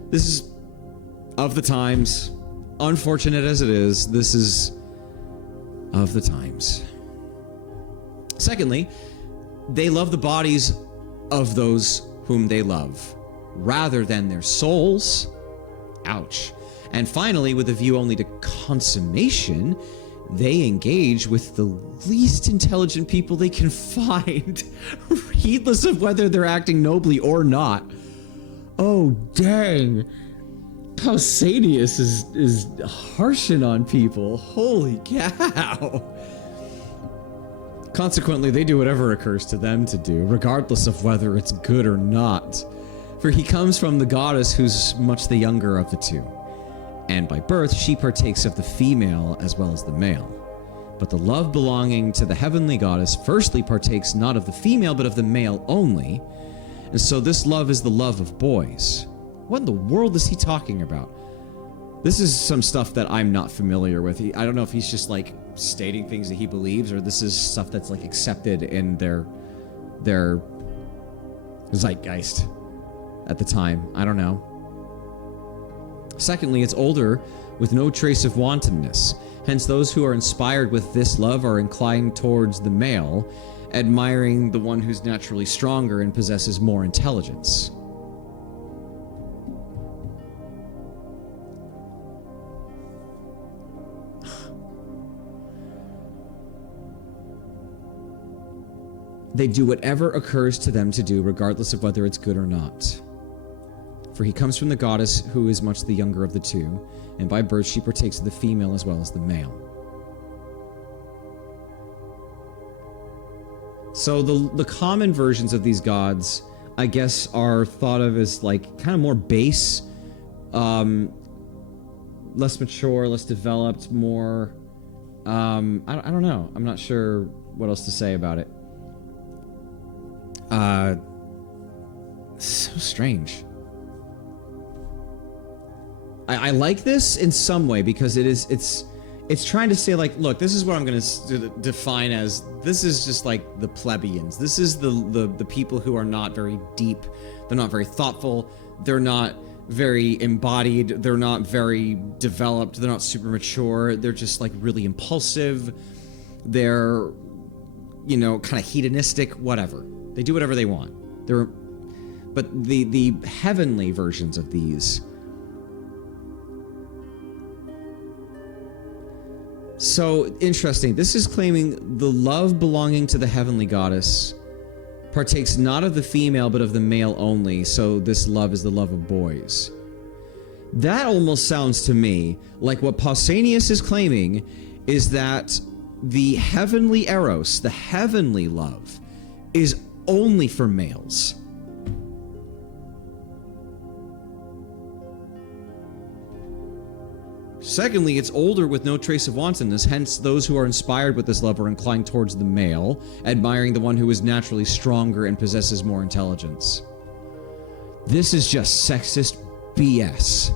This is of the times. Unfortunate as it is, this is of the times. Secondly, they love the bodies of those whom they love, rather than their souls. Ouch. And finally, with a view only to consummation, they engage with the least intelligent people they can find, heedless of whether they're acting nobly or not. Oh, dang. Pausanias is harshing on people. Holy cow. Consequently, they do whatever occurs to them to do, regardless of whether it's good or not. For he comes from the goddess who's much the younger of the two. And by birth, she partakes of the female as well as the male. But the love belonging to the heavenly goddess firstly partakes not of the female, but of the male only. And so this love is the love of boys. What in the world is he talking about? This is some stuff that I'm not familiar with. I don't know if he's just like stating things that he believes, or this is stuff that's like accepted in their zeitgeist at the time. I don't know. Secondly, it's older with no trace of wantonness. Hence, those who are inspired with this love are inclined towards the male, admiring the one who's naturally stronger and possesses more intelligence. They do whatever occurs to them to do, regardless of whether it's good or not. For he comes from the goddess who is much the younger of the two, and by birth she partakes of the female as well as the male. So the common versions of these gods, I guess, are thought of as like kind of more base, less mature, less developed, more, I don't know. I'm not sure what else to say about it. So strange. I like this in some way because it's trying to say like, look, this is what I'm going to define as, this is just like the plebeians. This is the people who are not very deep. They're not very thoughtful. They're not very embodied. They're not very developed. They're not super mature. They're just like really impulsive. They're, you know, kind of hedonistic, whatever. They do whatever they want. But the heavenly versions of these. So interesting. This is claiming the love belonging to the heavenly goddess partakes not of the female but of the male only. So this love is the love of boys. That almost sounds to me like what Pausanias is claiming is that the heavenly eros, the heavenly love, is only for males. Secondly, it's older with no trace of wantonness, hence those who are inspired with this love are inclined towards the male, admiring the one who is naturally stronger and possesses more intelligence. This is just sexist BS.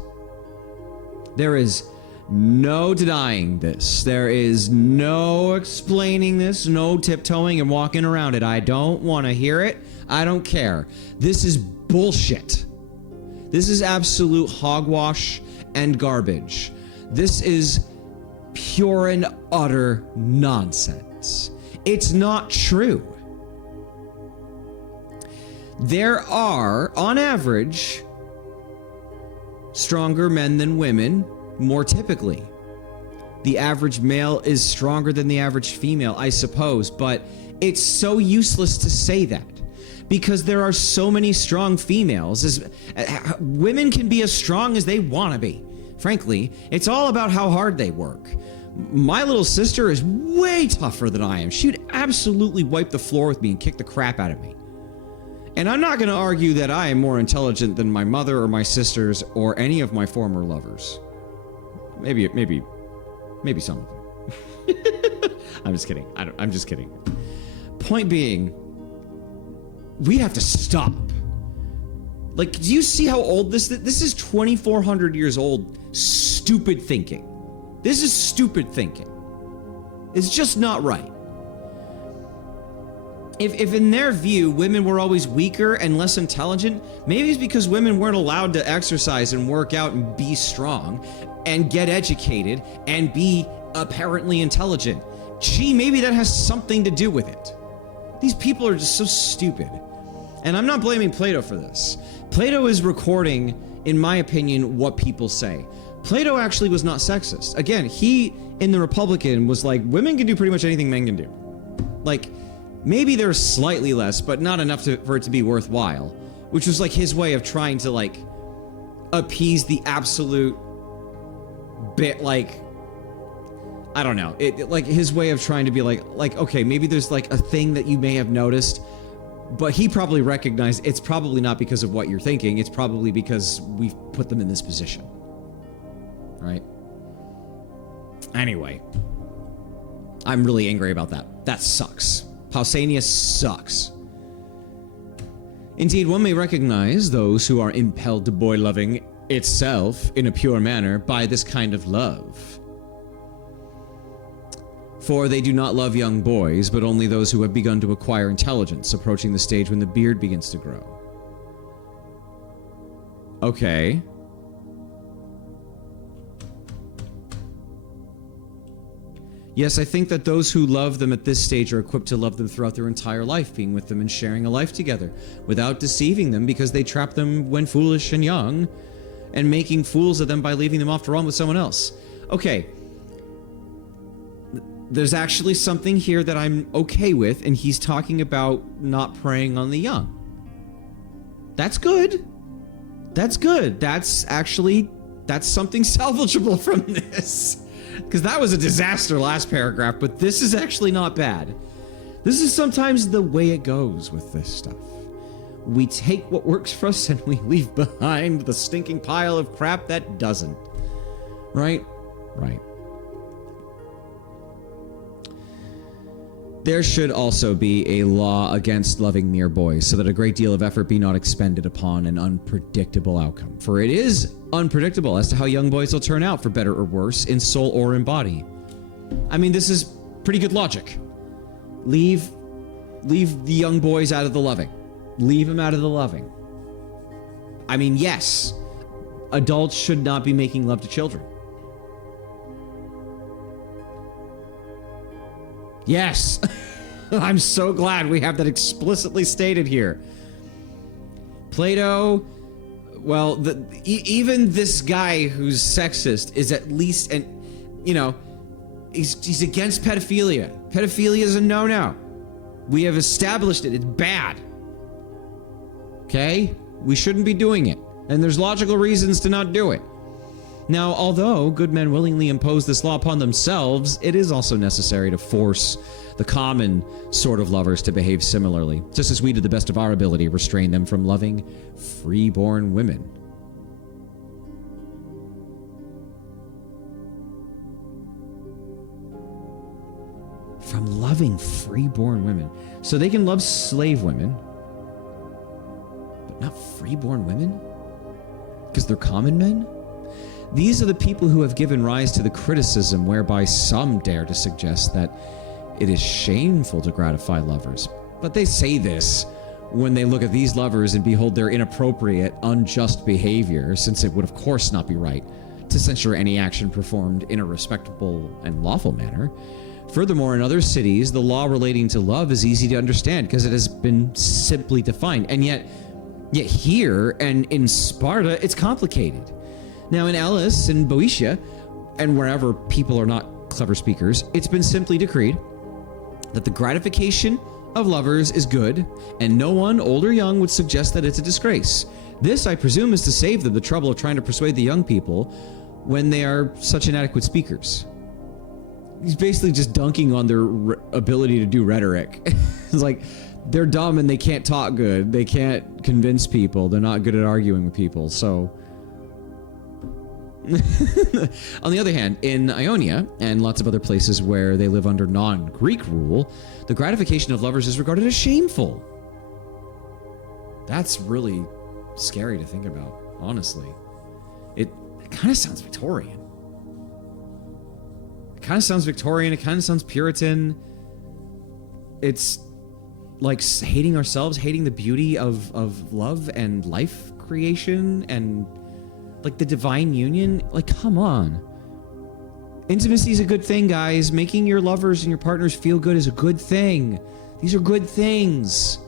There is no denying this. There is no explaining this, no tiptoeing and walking around it. I don't want to hear it. I don't care. This is bullshit. This is absolute hogwash and garbage. This is pure and utter nonsense. It's not true. There are, on average, stronger men than women, more typically. The average male is stronger than the average female, I suppose, but it's so useless to say that because there are so many strong females. Women can be as strong as they want to be. Frankly, it's all about how hard they work. My little sister is way tougher than I am. She'd absolutely wipe the floor with me and kick the crap out of me. And I'm not going to argue that I am more intelligent than my mother or my sisters or any of my former lovers. Maybe some of them. I'm just kidding. I'm just kidding. Point being, we have to stop. Like, do you see how old this is? 2,400 years old. Stupid thinking. This is stupid thinking. It's just not right. If in their view, women were always weaker and less intelligent, maybe it's because women weren't allowed to exercise and work out and be strong and get educated and be apparently intelligent. Gee, maybe that has something to do with it. These people are just so stupid. And I'm not blaming Plato for this. Plato is recording, in my opinion, what people say. Plato actually was not sexist. Again, he, in The Republican, was like, women can do pretty much anything men can do. Like, maybe they're slightly less, but not enough for it to be worthwhile. Which was like his way of trying to like appease the absolute bit, like, I don't know. Like his way of trying to be like, okay, maybe there's like a thing that you may have noticed, but he probably recognized it's probably not because of what you're thinking. It's probably because we've put them in this position. Right? Anyway, I'm really angry about that. That sucks. Pausanias sucks. Indeed, one may recognize those who are impelled to boy-loving itself in a pure manner by this kind of love. For they do not love young boys, but only those who have begun to acquire intelligence, approaching the stage when the beard begins to grow. Okay. Yes, I think that those who love them at this stage are equipped to love them throughout their entire life, being with them and sharing a life together, without deceiving them because they trap them when foolish and young, and making fools of them by leaving them off to run with someone else. Okay. There's actually something here that I'm okay with, and he's talking about not preying on the young. That's good. That's good. That's something salvageable from this. Because that was a disaster last paragraph, but this is actually not bad. This is sometimes the way it goes with this stuff. We take what works for us and we leave behind the stinking pile of crap that doesn't. Right? Right. There should also be a law against loving mere boys, so that a great deal of effort be not expended upon an unpredictable outcome. For it is unpredictable as to how young boys will turn out, for better or worse, in soul or in body. I mean, this is pretty good logic. Leave the young boys out of the loving. Leave them out of the loving. I mean, yes, adults should not be making love to children. Yes, I'm so glad we have that explicitly stated here. Plato, well, even this guy who's sexist is at least, he's against pedophilia. Pedophilia is a no-no. We have established it. It's bad. Okay? We shouldn't be doing it. And there's logical reasons to not do it. Now, although good men willingly impose this law upon themselves, it is also necessary to force the common sort of lovers to behave similarly, just as we, to the best of our ability, restrain them from loving free-born women. from loving freeborn women. So they can love slave women, but not freeborn women? Because they're common men? These are the people who have given rise to the criticism whereby some dare to suggest that it is shameful to gratify lovers. But they say this when they look at these lovers and behold their inappropriate, unjust behavior, since it would of course not be right to censure any action performed in a respectable and lawful manner. Furthermore, in other cities, the law relating to love is easy to understand because it has been simply defined. And yet here and in Sparta, it's complicated. Now in Elis and Boeotia, and wherever people are not clever speakers, it's been simply decreed that the gratification of lovers is good, and no one, old or young, would suggest that it's a disgrace. This, I presume, is to save them the trouble of trying to persuade the young people when they are such inadequate speakers. He's basically just dunking on their ability to do rhetoric. It's like, they're dumb and they can't talk good. They can't convince people. They're not good at arguing with people, so... On the other hand, in Ionia and lots of other places where they live under non-Greek rule, the gratification of lovers is regarded as shameful. That's really scary to think about, honestly. It kind of sounds Victorian. It kind of sounds Victorian. It kind of sounds Puritan. It's like hating ourselves, hating the beauty of love and life creation and like the divine union. Like, come on. Intimacy is a good thing, guys. Making your lovers and your partners feel good is a good thing. These are good things.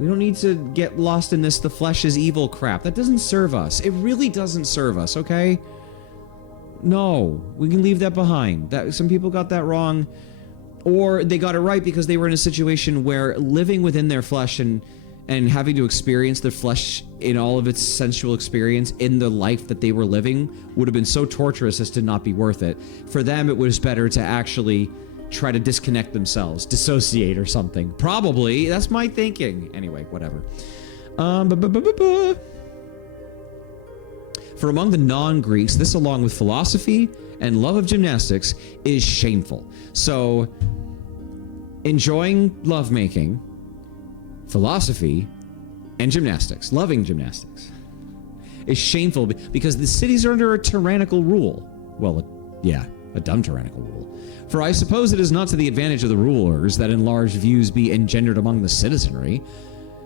We don't need to get lost in this the flesh is evil crap. That doesn't serve us. It really doesn't serve us, okay? No, we can leave that behind. That some people got that wrong, or they got it right because they were in a situation where living within their flesh and having to experience their flesh in all of its sensual experience in the life that they were living would have been so torturous as to not be worth it. For them, it was better to actually try to disconnect themselves, dissociate or something. Probably. That's my thinking. Anyway, whatever. For among the non-Greeks, this, along with philosophy and love of gymnastics, is shameful. So, enjoying lovemaking, philosophy, and gymnastics, loving gymnastics, is shameful because the cities are under a tyrannical rule. Well, a dumb tyrannical rule. For I suppose it is not to the advantage of the rulers that enlarged views be engendered among the citizenry,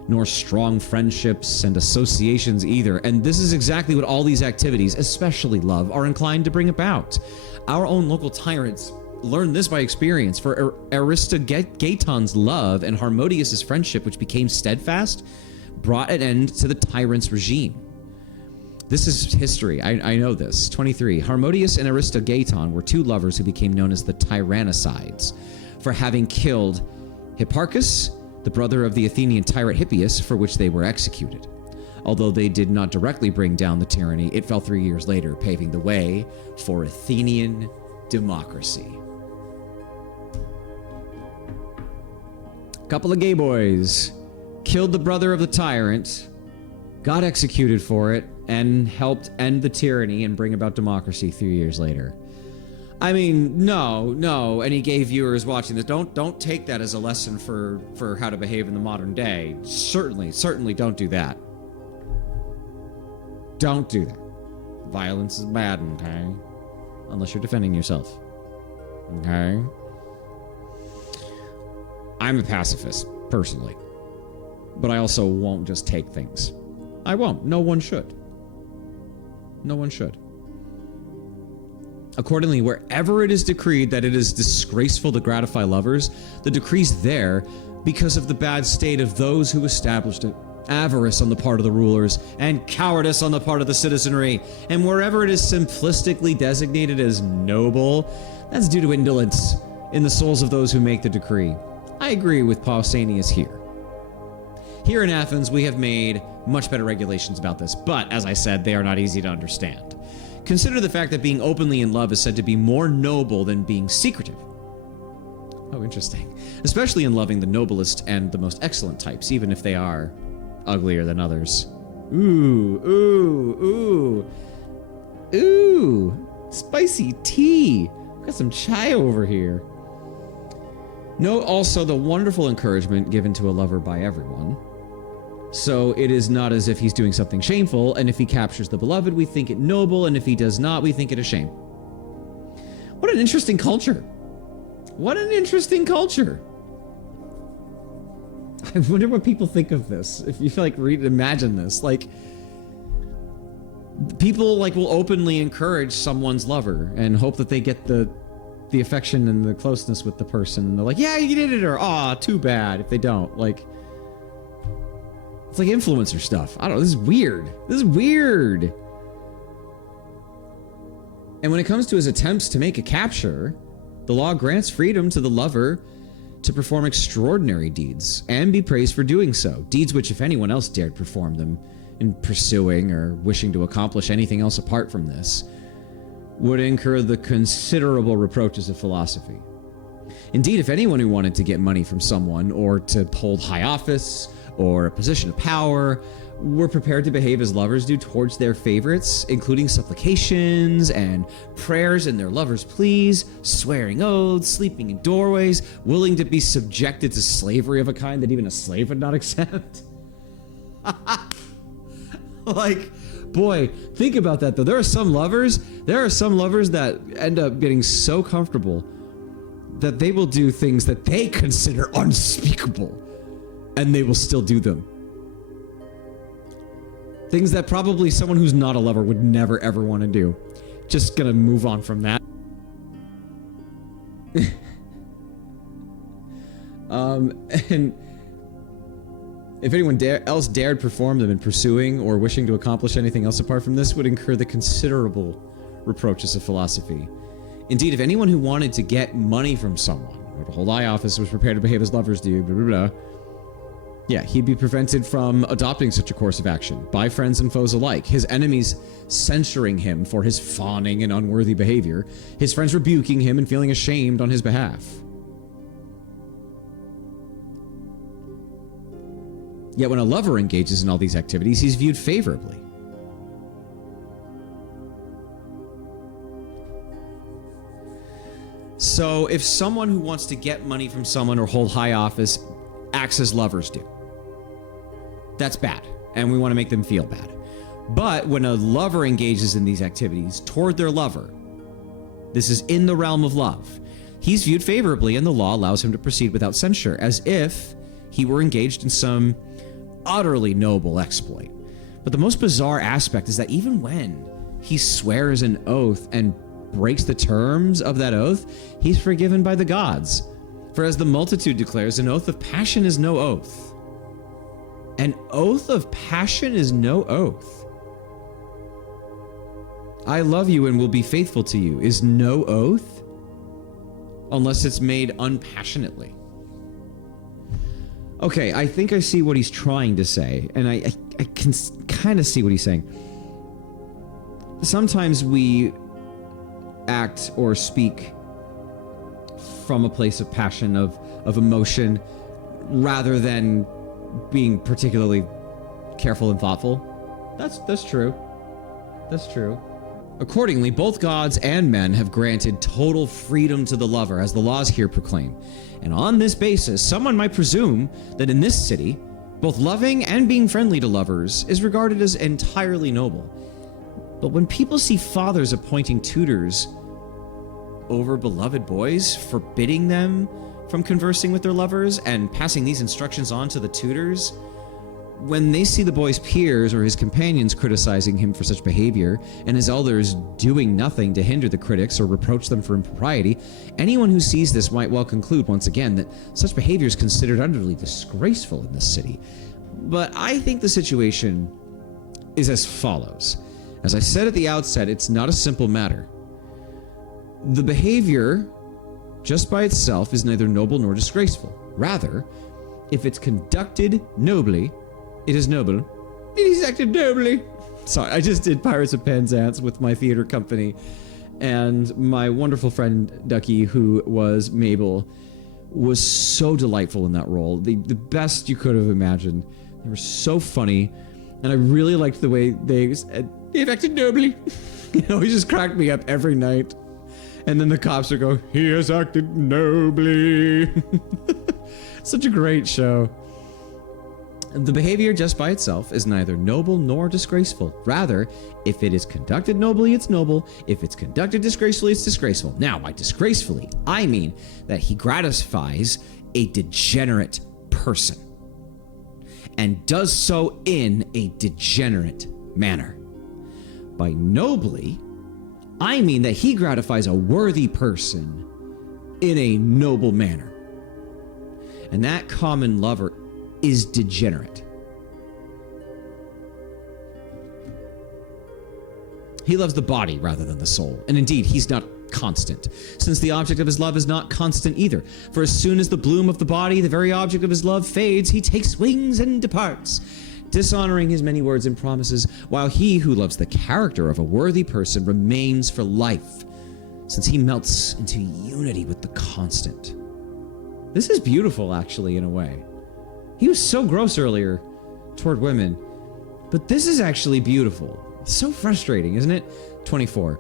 nor strong friendships and associations either. And this is exactly what all these activities, especially love, are inclined to bring about. Our own local tyrants learned this by experience, for Aristogaeton's love and Harmodius's friendship, which became steadfast, brought an end to the tyrant's regime. This is history. I know this. 23. Harmodius and Aristogaeton were two lovers who became known as the Tyrannicides for having killed Hipparchus, the brother of the Athenian tyrant Hippias, for which they were executed. Although they did not directly bring down the tyranny, it fell 3 years later, paving the way for Athenian democracy. Couple of gay boys killed the brother of the tyrant, got executed for it, and helped end the tyranny and bring about democracy 3 years later. I mean, no, any gay viewers watching this, don't take that as a lesson for how to behave in the modern day. Certainly don't do that. Don't do that. Violence is bad, okay? Unless you're defending yourself. Okay? I'm a pacifist, personally. But I also won't just take things. I won't. No one should. No one should. Accordingly, wherever it is decreed that it is disgraceful to gratify lovers, the decree's there because of the bad state of those who established it. Avarice on the part of the rulers, and cowardice on the part of the citizenry. And wherever it is simplistically designated as noble, that's due to indolence in the souls of those who make the decree. I agree with Pausanias here. Here in Athens, we have made much better regulations about this, but as I said, they are not easy to understand. Consider the fact that being openly in love is said to be more noble than being secretive. Oh, interesting. Especially in loving the noblest and the most excellent types, even if they are uglier than others. Ooh. Spicy tea. Got some chai over here. Note also the wonderful encouragement given to a lover by everyone. So it is not as if he's doing something shameful, and if he captures the beloved, we think it noble, and if he does not, we think it a shame. What an interesting culture. What an interesting culture. I wonder what people think of this. If you feel like imagine this, like people like will openly encourage someone's lover and hope that they get the affection and the closeness with the person. And they're like, yeah, you did it, or aw, too bad if they don't. Like, it's like influencer stuff. I don't know. This is weird. This is weird. And when it comes to his attempts to make a capture, the law grants freedom to the lover to perform extraordinary deeds and be praised for doing so. Deeds which, if anyone else dared perform them in pursuing or wishing to accomplish anything else apart from this, would incur the considerable reproaches of philosophy. Indeed, if anyone who wanted to get money from someone or to hold high office or a position of power were prepared to behave as lovers do towards their favorites, including supplications and prayers in their lovers' pleas, swearing oaths, sleeping in doorways, willing to be subjected to slavery of a kind that even a slave would not accept. Like, boy, think about that though. There are some lovers that end up getting so comfortable that they will do things that they consider unspeakable, and they will still do them. Things that probably someone who's not a lover would never ever want to do. Just gonna move on from that. And if anyone else dared perform them in pursuing or wishing to accomplish anything else apart from this, would incur the considerable reproaches of philosophy. Indeed, if anyone who wanted to get money from someone or to hold high office was prepared to behave as lovers do, blah, blah, blah, yeah, he'd be prevented from adopting such a course of action by friends and foes alike, his enemies censuring him for his fawning and unworthy behavior, his friends rebuking him and feeling ashamed on his behalf. Yet when a lover engages in all these activities, he's viewed favorably. So if someone who wants to get money from someone or hold high office acts as lovers do, that's bad, and we want to make them feel bad. But when a lover engages in these activities toward their lover, this is in the realm of love, he's viewed favorably, and the law allows him to proceed without censure, as if he were engaged in some utterly noble exploit. But the most bizarre aspect is that even when he swears an oath and breaks the terms of that oath, he's forgiven by the gods. For as the multitude declares, an oath of passion is no oath. An oath of passion is no oath. I love you and will be faithful to you is no oath, unless it's made unpassionately. Okay, I think I see what he's trying to say, and I can kind of see what he's saying. Sometimes we act or speak from a place of passion, of emotion, rather than being particularly careful and thoughtful. That's true. That's true. Accordingly, both gods and men have granted total freedom to the lover, as the laws here proclaim. And on this basis, someone might presume that in this city, both loving and being friendly to lovers is regarded as entirely noble. But when people see fathers appointing tutors over beloved boys, forbidding them from conversing with their lovers and passing these instructions on to the tutors, when they see the boy's peers or his companions criticizing him for such behavior, and his elders doing nothing to hinder the critics or reproach them for impropriety, anyone who sees this might well conclude once again that such behavior is considered utterly disgraceful in this city. But I think the situation is as follows. As I said at the outset, it's not a simple matter. The behavior, just by itself, is neither noble nor disgraceful. Rather, if it's conducted nobly, it is noble. It is acted nobly. Sorry, I just did Pirates of Penzance with my theater company, and my wonderful friend Ducky, who was Mabel, was so delightful in that role. The best you could have imagined. They were so funny, and I really liked the way they acted nobly. You know, he just cracked me up every night. And then the cops are going, he has acted nobly. Such a great show. The behavior just by itself is neither noble nor disgraceful. Rather, if it is conducted nobly, it's noble. If it's conducted disgracefully, it's disgraceful. Now, by disgracefully, I mean that he gratifies a degenerate person and does so in a degenerate manner. By nobly, I mean that he gratifies a worthy person in a noble manner. And that common lover is degenerate. He loves the body rather than the soul. And indeed, he's not constant, since the object of his love is not constant either. For as soon as the bloom of the body, the very object of his love, fades, he takes wings and departs, dishonoring his many words and promises, while he who loves the character of a worthy person remains for life, since he melts into unity with the constant. This is beautiful, actually, in a way. He was so gross earlier toward women, but this is actually beautiful. So frustrating, isn't it? 24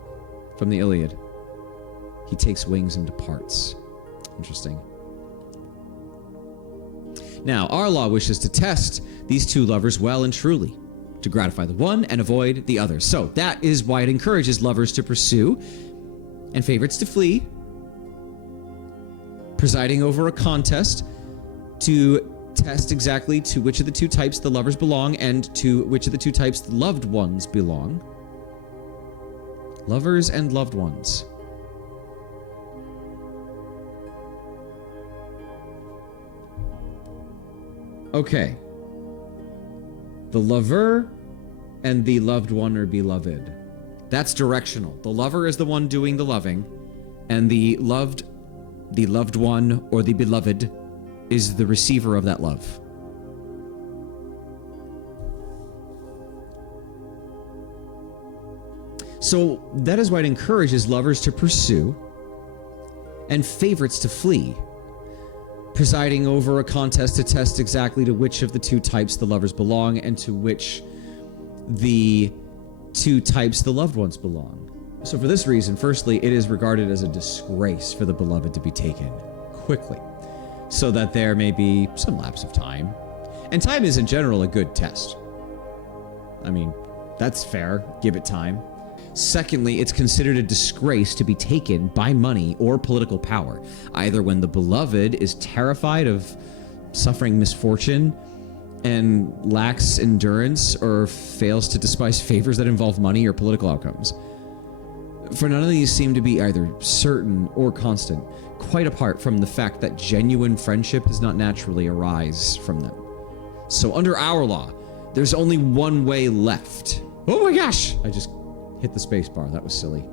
from the Iliad. He takes wings and departs. Interesting. Now, our law wishes to test these two lovers well and truly, to gratify the one and avoid the other. So that is why it encourages lovers to pursue and favorites to flee, presiding over a contest to test exactly to which of the two types the lovers belong and to which of the two types the loved ones belong. Lovers and loved ones. Okay. The lover and the loved one or beloved. That's directional. The lover is the one doing the loving, and the loved one or the beloved is the receiver of that love. So that is why it encourages lovers to pursue and favorites to flee, presiding over a contest to test exactly to which of the two types the lovers belong and to which the two types the loved ones belong. So for this reason, firstly, it is regarded as a disgrace for the beloved to be taken quickly, so that there may be some lapse of time. And time is in general a good test. I mean, that's fair. Give it time. Secondly, it's considered a disgrace to be taken by money or political power, either when the beloved is terrified of suffering misfortune and lacks endurance or fails to despise favors that involve money or political outcomes. For none of these seem to be either certain or constant, quite apart from the fact that genuine friendship does not naturally arise from them. So under our law, there's only one way left. Oh my gosh! I just hit the space bar. That was silly.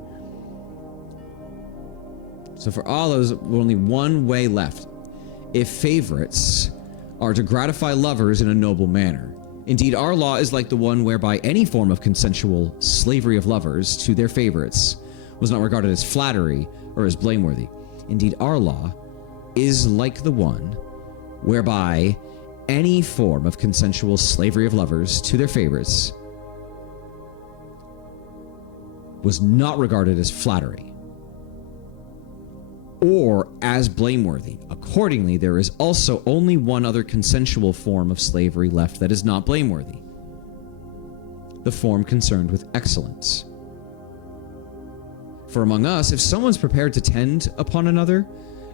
So for all those, only one way left. If favorites are to gratify lovers in a noble manner. Indeed, our law is like the one whereby any form of consensual slavery of lovers to their favorites was not regarded as flattery or as blameworthy. Indeed, our law is like the one whereby any form of consensual slavery of lovers to their favorites was not regarded as flattery or as blameworthy. Accordingly, there is also only one other consensual form of slavery left that is not blameworthy: the form concerned with excellence. For among us, if someone's prepared to tend upon another,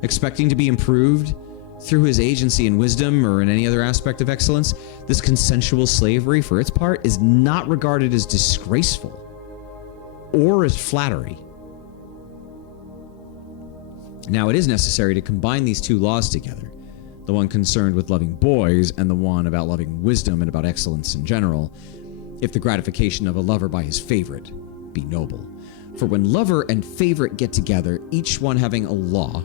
expecting to be improved through his agency and wisdom or in any other aspect of excellence, this consensual slavery, for its part, is not regarded as disgraceful or as flattery. Now, it is necessary to combine these two laws together, the one concerned with loving boys and the one about loving wisdom and about excellence in general, if the gratification of a lover by his favorite be noble. For when lover and favorite get together, each one having a law,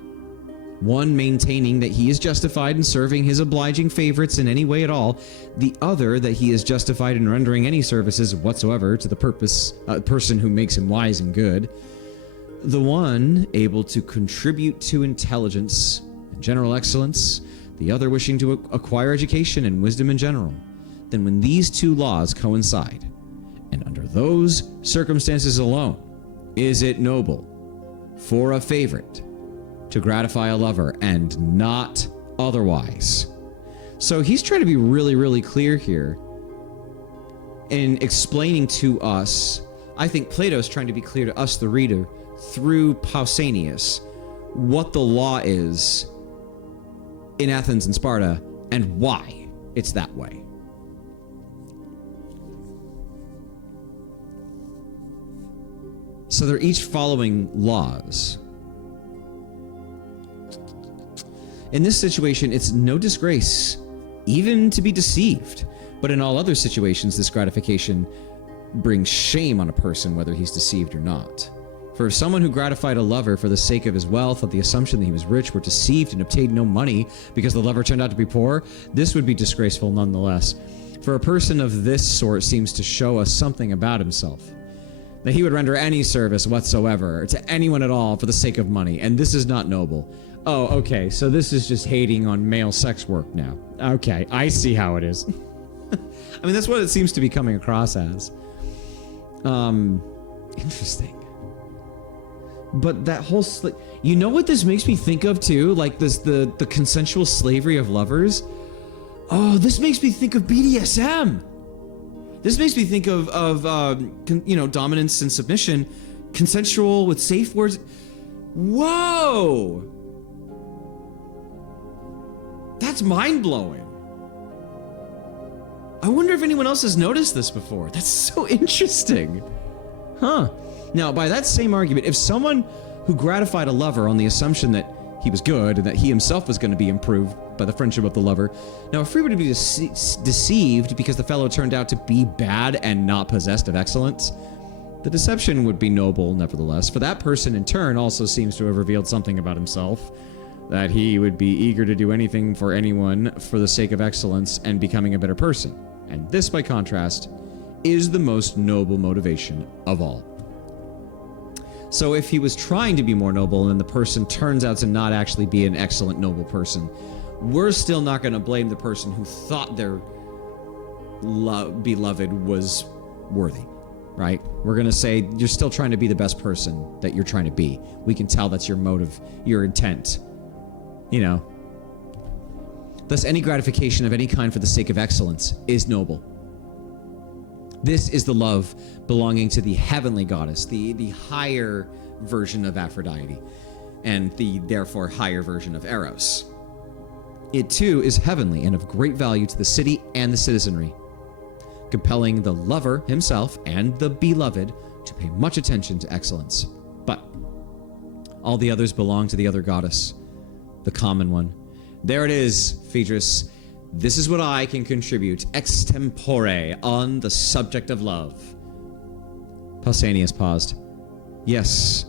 one maintaining that he is justified in serving his obliging favorites in any way at all, the other that he is justified in rendering any services whatsoever to the person who makes him wise and good, the one able to contribute to intelligence and general excellence, the other wishing to acquire education and wisdom in general, then when these two laws coincide, and under those circumstances alone, is it noble for a favorite, to gratify a lover, and not otherwise. So he's trying to be really, really clear here in explaining to us. I think Plato's trying to be clear to us, the reader, through Pausanias, what the law is in Athens and Sparta and why it's that way. So they're each following laws. In this situation, it's no disgrace even to be deceived. But in all other situations, this gratification brings shame on a person, whether he's deceived or not. For if someone who gratified a lover for the sake of his wealth, on the assumption that he was rich, were deceived and obtained no money because the lover turned out to be poor, this would be disgraceful nonetheless. For a person of this sort seems to show us something about himself, that he would render any service whatsoever to anyone at all for the sake of money, and this is not noble. Oh, okay, so this is just hating on male sex work now. Okay, I see how it is. I mean, that's what it seems to be coming across as. Interesting. But that whole... you know what this makes me think of, too? Like, this the consensual slavery of lovers? Oh, this makes me think of BDSM. This makes me think of dominance and submission. Consensual with safe words. Whoa! That's mind-blowing. I wonder if anyone else has noticed this before. That's so interesting. Huh. Now, by that same argument, if someone who gratified a lover on the assumption that he was good and that he himself was going to be improved by the friendship of the lover, now if we were to be deceived because the fellow turned out to be bad and not possessed of excellence, the deception would be noble nevertheless, for that person in turn also seems to have revealed something about himself, that he would be eager to do anything for anyone for the sake of excellence and becoming a better person. And this, by contrast, is the most noble motivation of all. So if he was trying to be more noble and then the person turns out to not actually be an excellent, noble person, we're still not going to blame the person who thought their beloved was worthy, right? We're going to say you're still trying to be the best person that you're trying to be. We can tell that's your motive, your intent, you know. Thus, any gratification of any kind for the sake of excellence is noble. This is the love belonging to the heavenly goddess, the higher version of Aphrodite, and the therefore higher version of Eros. It too is heavenly and of great value to the city and the citizenry, compelling the lover himself and the beloved to pay much attention to excellence. But all the others belong to the other goddess, the common one. There it is, Phaedrus. This is what I can contribute extempore on the subject of love. Pausanias paused. Yes,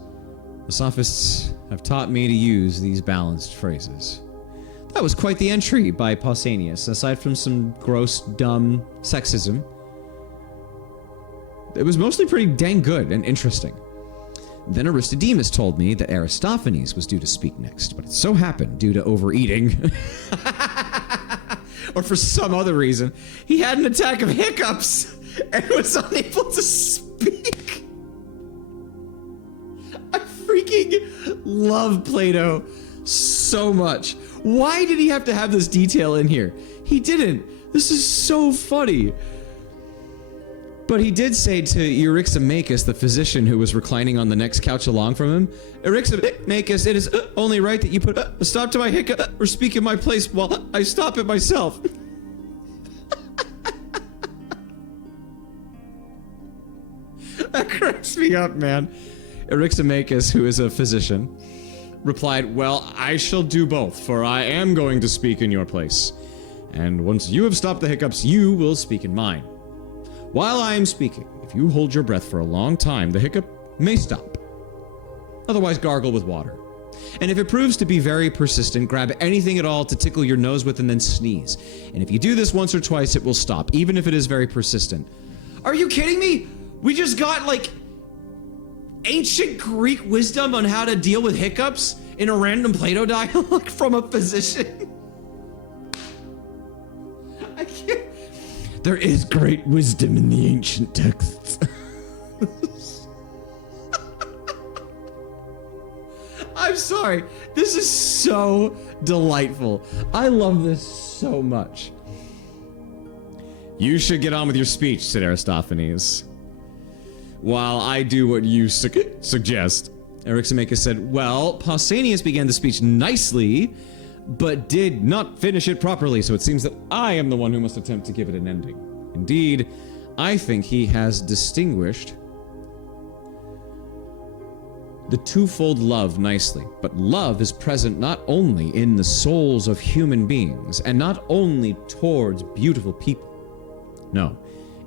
the sophists have taught me to use these balanced phrases. That was quite the entry by Pausanias, aside from some gross, dumb sexism. It was mostly pretty dang good and interesting. Then Aristodemus told me that Aristophanes was due to speak next, but it so happened, due to overeating, or for some other reason, he had an attack of hiccups and was unable to speak. I freaking love Plato so much. Why did he have to have this detail in here? He didn't. This is so funny. But he did say to Eryximachus, the physician who was reclining on the next couch along from him, Eryximachus, it is only right that you put a stop to my hiccup or speak in my place while I stop it myself. That cracks me up, man. Eryximachus, who is a physician, replied, well, I shall do both, for I am going to speak in your place. And once you have stopped the hiccups, you will speak in mine. While I am speaking, if you hold your breath for a long time, the hiccup may stop. Otherwise, gargle with water. And if it proves to be very persistent, grab anything at all to tickle your nose with and then sneeze. And if you do this once or twice, it will stop, even if it is very persistent. Are you kidding me? We just got, like, ancient Greek wisdom on how to deal with hiccups in a random Plato dialogue from a physician. I can't. There is great wisdom in the ancient texts. I'm sorry. This is so delightful. I love this so much. You should get on with your speech, said Aristophanes, while I do what you suggest. Eryximachus said, well, Pausanias began the speech nicely, but did not finish it properly, so it seems that I am the one who must attempt to give it an ending. Indeed, I think he has distinguished the twofold love nicely, but love is present not only in the souls of human beings, and not only towards beautiful people. No,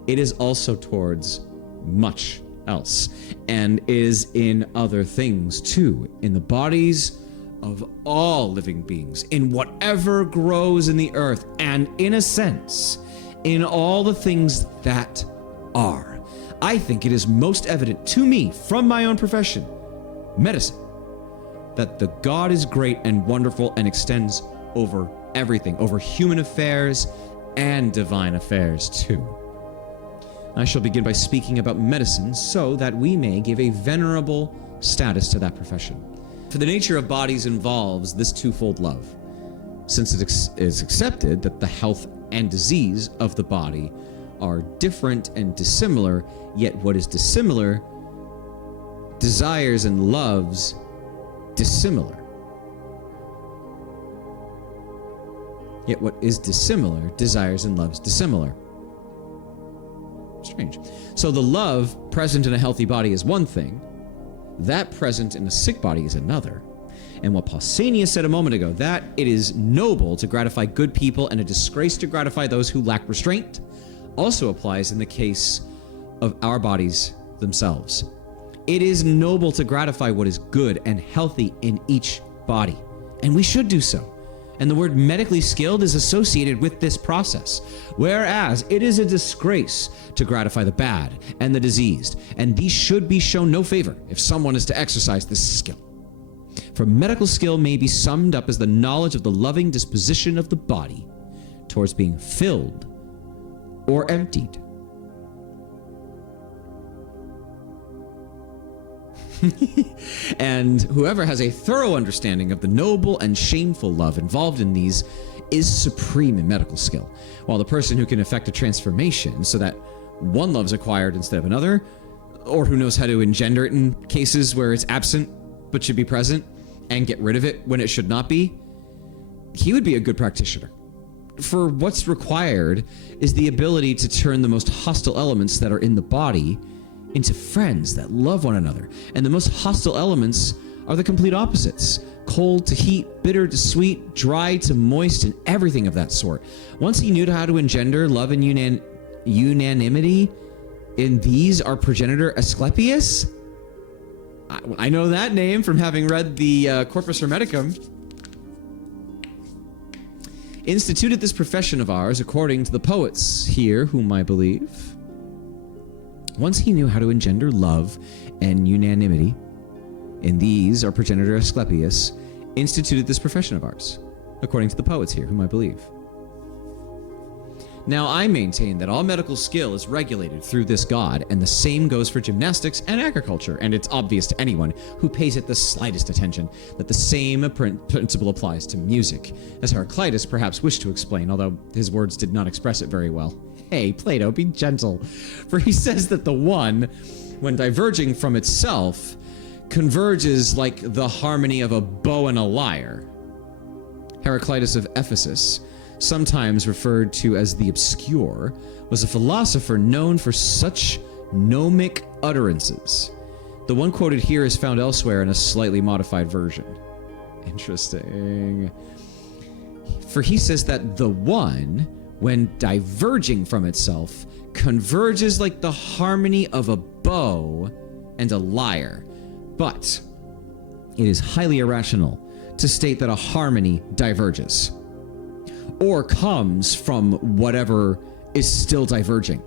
it is also towards much else, and is in other things too, in the bodies of all living beings, in whatever grows in the earth, and in a sense, in all the things that are. I think it is most evident to me from my own profession, medicine, that the God is great and wonderful and extends over everything, over human affairs and divine affairs too. I shall begin by speaking about medicine so that we may give a venerable status to that profession. For the nature of bodies involves this twofold love, since it is accepted that the health and disease of the body are different and dissimilar, yet what is dissimilar desires and loves dissimilar. Yet what is dissimilar desires and loves dissimilar. Strange. So the love present in a healthy body is one thing, that present in a sick body is another. And what Pausanias said a moment ago, that it is noble to gratify good people and a disgrace to gratify those who lack restraint, also applies in the case of our bodies themselves. It is noble to gratify what is good and healthy in each body, and we should do so. And the word medically skilled is associated with this process, whereas it is a disgrace to gratify the bad and the diseased, and these should be shown no favor if someone is to exercise this skill. For medical skill may be summed up as the knowledge of the loving disposition of the body towards being filled or emptied. And whoever has a thorough understanding of the noble and shameful love involved in these is supreme in medical skill, while the person who can effect a transformation so that one love's acquired instead of another, or who knows how to engender it in cases where it's absent but should be present, and get rid of it when it should not be, he would be a good practitioner. For what's required is the ability to turn the most hostile elements that are in the body into friends that love one another. And the most hostile elements are the complete opposites. Cold to heat, bitter to sweet, dry to moist, and everything of that sort. Once he knew how to engender love and unanimity in these, our progenitor Asclepius, I know that name from having read the Corpus Hermeticum, instituted this profession of ours according to the poets here, whom I believe. Once he knew how to engender love and unanimity, in these our progenitor Asclepius instituted this profession of ours, according to the poets here, whom I believe. Now I maintain that all medical skill is regulated through this god, and the same goes for gymnastics and agriculture, and it's obvious to anyone who pays it the slightest attention that the same principle applies to music, as Heraclitus perhaps wished to explain, although his words did not express it very well. Hey, Plato, be gentle. For he says that the one, when diverging from itself, converges like the harmony of a bow and a lyre. Heraclitus of Ephesus, sometimes referred to as the Obscure, was a philosopher known for such gnomic utterances. The one quoted here is found elsewhere in a slightly modified version. Interesting. For he says that the one, when diverging from itself, converges like the harmony of a bow and a lyre. But it is highly irrational to state that a harmony diverges, or comes from whatever is still diverging.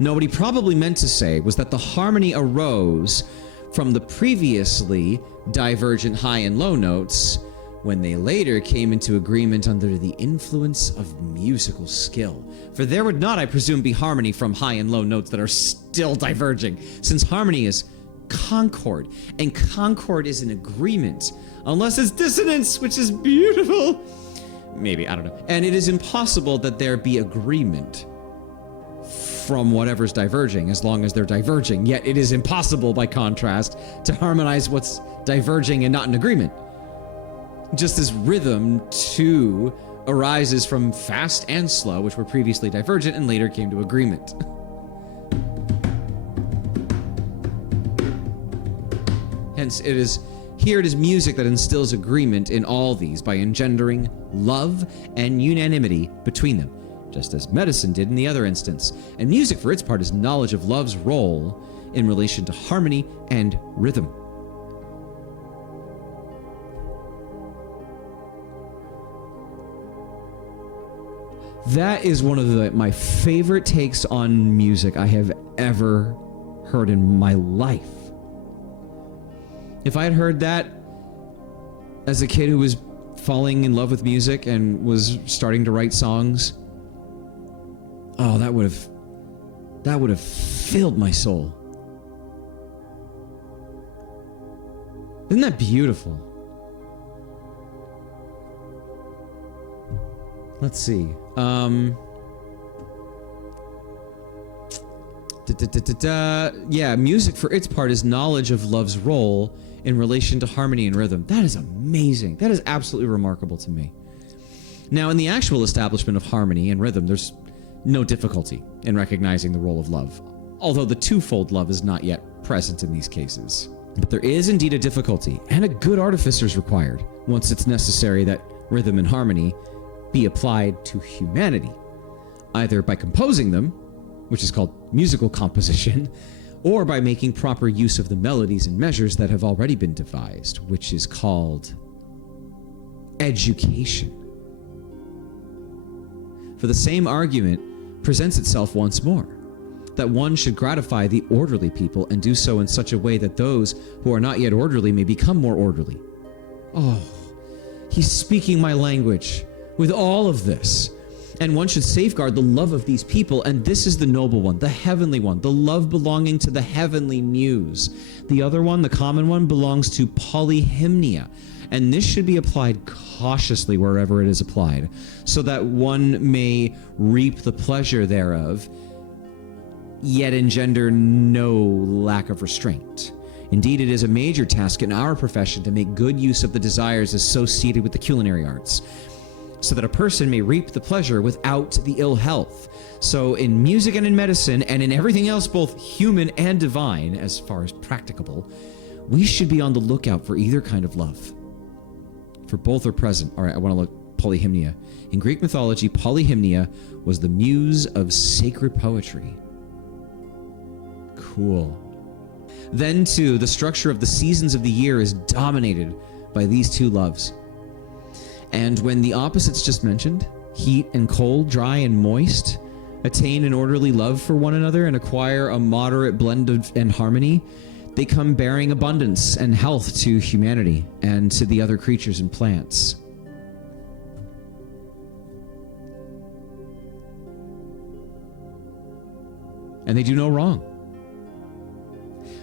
No, what he probably meant to say was that the harmony arose from the previously divergent high and low notes when they later came into agreement under the influence of musical skill. For there would not, I presume, be harmony from high and low notes that are still diverging, since harmony is concord. And concord is an agreement, unless it's dissonance, which is beautiful. Maybe, I don't know. And it is impossible that there be agreement from whatever's diverging, as long as they're diverging. Yet it is impossible, by contrast, to harmonize what's diverging and not in agreement. Just as rhythm, too, arises from fast and slow, which were previously divergent and later came to agreement. Hence, it is music that instills agreement in all these by engendering love and unanimity between them, just as medicine did in the other instance. And music, for its part, is knowledge of love's role in relation to harmony and rhythm. That is one of my favorite takes on music I have ever heard in my life. If I had heard that as a kid who was falling in love with music and was starting to write songs, oh, that would have filled my soul. Isn't that beautiful? Let's see. Yeah, music for its part is knowledge of love's role in relation to harmony and rhythm. That is amazing. That is absolutely remarkable to me. Now, in the actual establishment of harmony and rhythm, there's no difficulty in recognizing the role of love, although the twofold love is not yet present in these cases. But there is indeed a difficulty, and a good artificer is required once it's necessary that rhythm and harmony be applied to humanity, either by composing them, which is called musical composition, or by making proper use of the melodies and measures that have already been devised, which is called education. For the same argument presents itself once more, that one should gratify the orderly people and do so in such a way that those who are not yet orderly may become more orderly. Oh, he's speaking my language with all of this. And one should safeguard the love of these people, and this is the noble one, the heavenly one, the love belonging to the heavenly muse. The other one, the common one, belongs to polyhymnia, and this should be applied cautiously wherever it is applied, so that one may reap the pleasure thereof, yet engender no lack of restraint. Indeed, it is a major task in our profession to make good use of the desires associated with the culinary arts, so that a person may reap the pleasure without the ill health. So in music and in medicine and in everything else, both human and divine, as far as practicable, we should be on the lookout for either kind of love. For both are present. All right, I want to look polyhymnia. In Greek mythology, polyhymnia was the muse of sacred poetry. Cool. Then, too, the structure of the seasons of the year is dominated by these two loves. And when the opposites just mentioned, heat and cold, dry and moist, attain an orderly love for one another and acquire a moderate blend and harmony, they come bearing abundance and health to humanity and to the other creatures and plants. And they do no wrong.